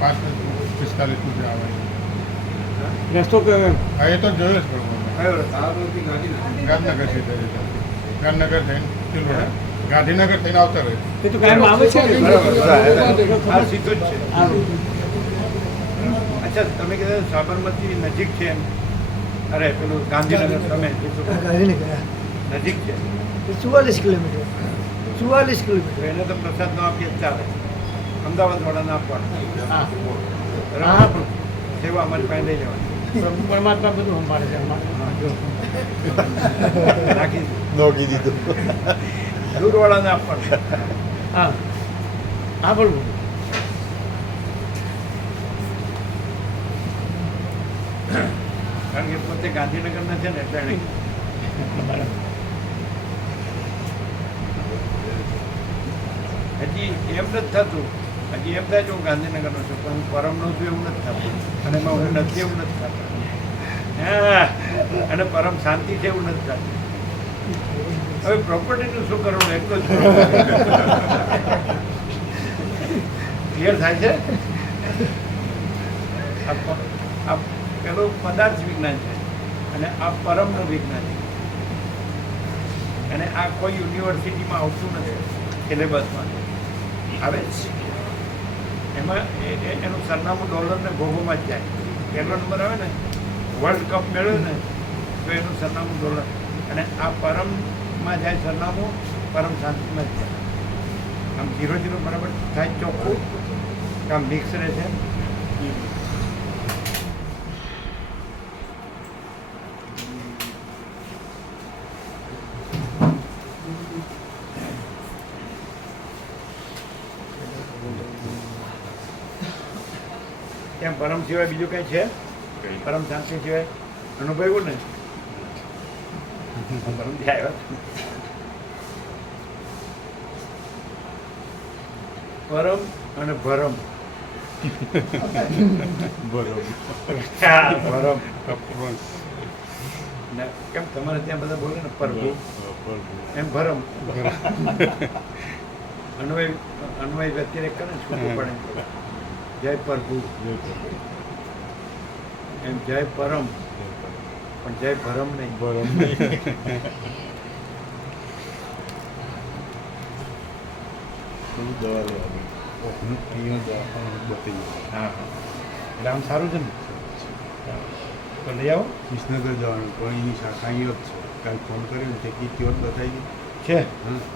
5:45 સુધી આવે. રસ્તો કયો? હા, એ તો જોયો જ કયો રસ્તો? ગાંધીનગર સીધા ગાંધીનગર થઈને ચિલોડા, ગાંધીનગર થઈને આવતા રહે. એ તો કાયમ આવે છે. હા, સીધું જ છે. અચ્છા, તમે કીધું સાબરમતી નજીક છે એમ. અરે પેલું ગાંધીનગર તમે નજીક છે. 44 કિલોમીટર. 44 તો કિલોમીટર. એને તો પ્રસાદ નો આપીએ જ ચાલે. અમદાવાદ વાળાને આપવાનું. હા, બરાબર. સેવા અમારી પાસે લઈ લેવાની. પ્રભુ પરમાત્મા બધું સંભાળે છે અમારે. રાખી નોકી દીધું. દૂરવાળાને આપવાનું. હા, હા, બોલું. કારણ કે પોતે ગાંધીનગરના છે ને એટલે એને હજી એમ નથી થતું. હજી એમ થાય છે હું ગાંધીનગરનો છું પણ હું પરમનો છું એવું નથી થતું. અને એમાં હું નથી એવું નથી થતું. હા, અને પરમ શાંતિ છે એવું નથી થતું. હવે પ્રોપર્ટીનું શું કરવું એટલું જ ક્લિયર થાય છે. આ પેલું પદાર્થ વિજ્ઞાન છે અને આ પરમનું વિજ્ઞાન છે. અને આ કોઈ યુનિવર્સિટીમાં આવતું નથી, સિલેબસમાં આવે જ. એમાં એનું સરનામું ડોલર ને ભોગોમાં જ જાય. પહેલો નંબર આવે ને વર્લ્ડ કપ મેળવ્યો ને તો એનું સરનામું ડોલર, અને આ પરમમાં જાય સરનામું પરમ શાંતિમાં જ જાય. આમ 0-0 બરાબર થાય ચોખ્ખું, આમ મિક્સ રહે છે. કેમ પરમ સિવાય બીજું કંઈ છે? પરમ શાંતિ સિવાય અનુભવ્યું ને? પરમથી આવ્યા. પરમ અને ભરમ. હા, ભરમ. ને કેમ તમારે ત્યાં બધા બોલે ને પ્રભુ, એમ ભરમ. અન્વય વ્યતિરેક કરે ને છૂટું પડે. જય પ્રભુ એમ, જય પરમ, પણ જય ભરમ નહીં. હા, એટલે આમ સારું છે ને, તો લઈ આવો. વિસનગર જવાનું પણ એની શાખા અહીંયા જ છે. કાલ ફોન કર્યો ને ટિકિટ ત્યાં જ બતાવી છે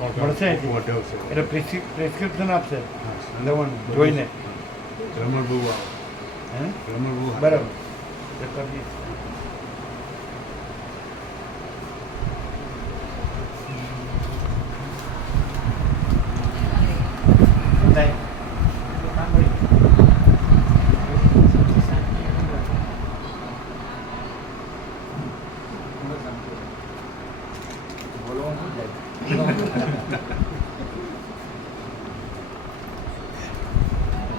હા મળશે અહીંથી? હોટેલ છે. એટલે પ્રિસ્ક્રિપ્શન આપશે હા, દવાનું જોઈને. રમણ બહુ આવે. હે રમણ બહુ બરાબર, તો કરીએ. નહીં. બોલવાનું શું જાય?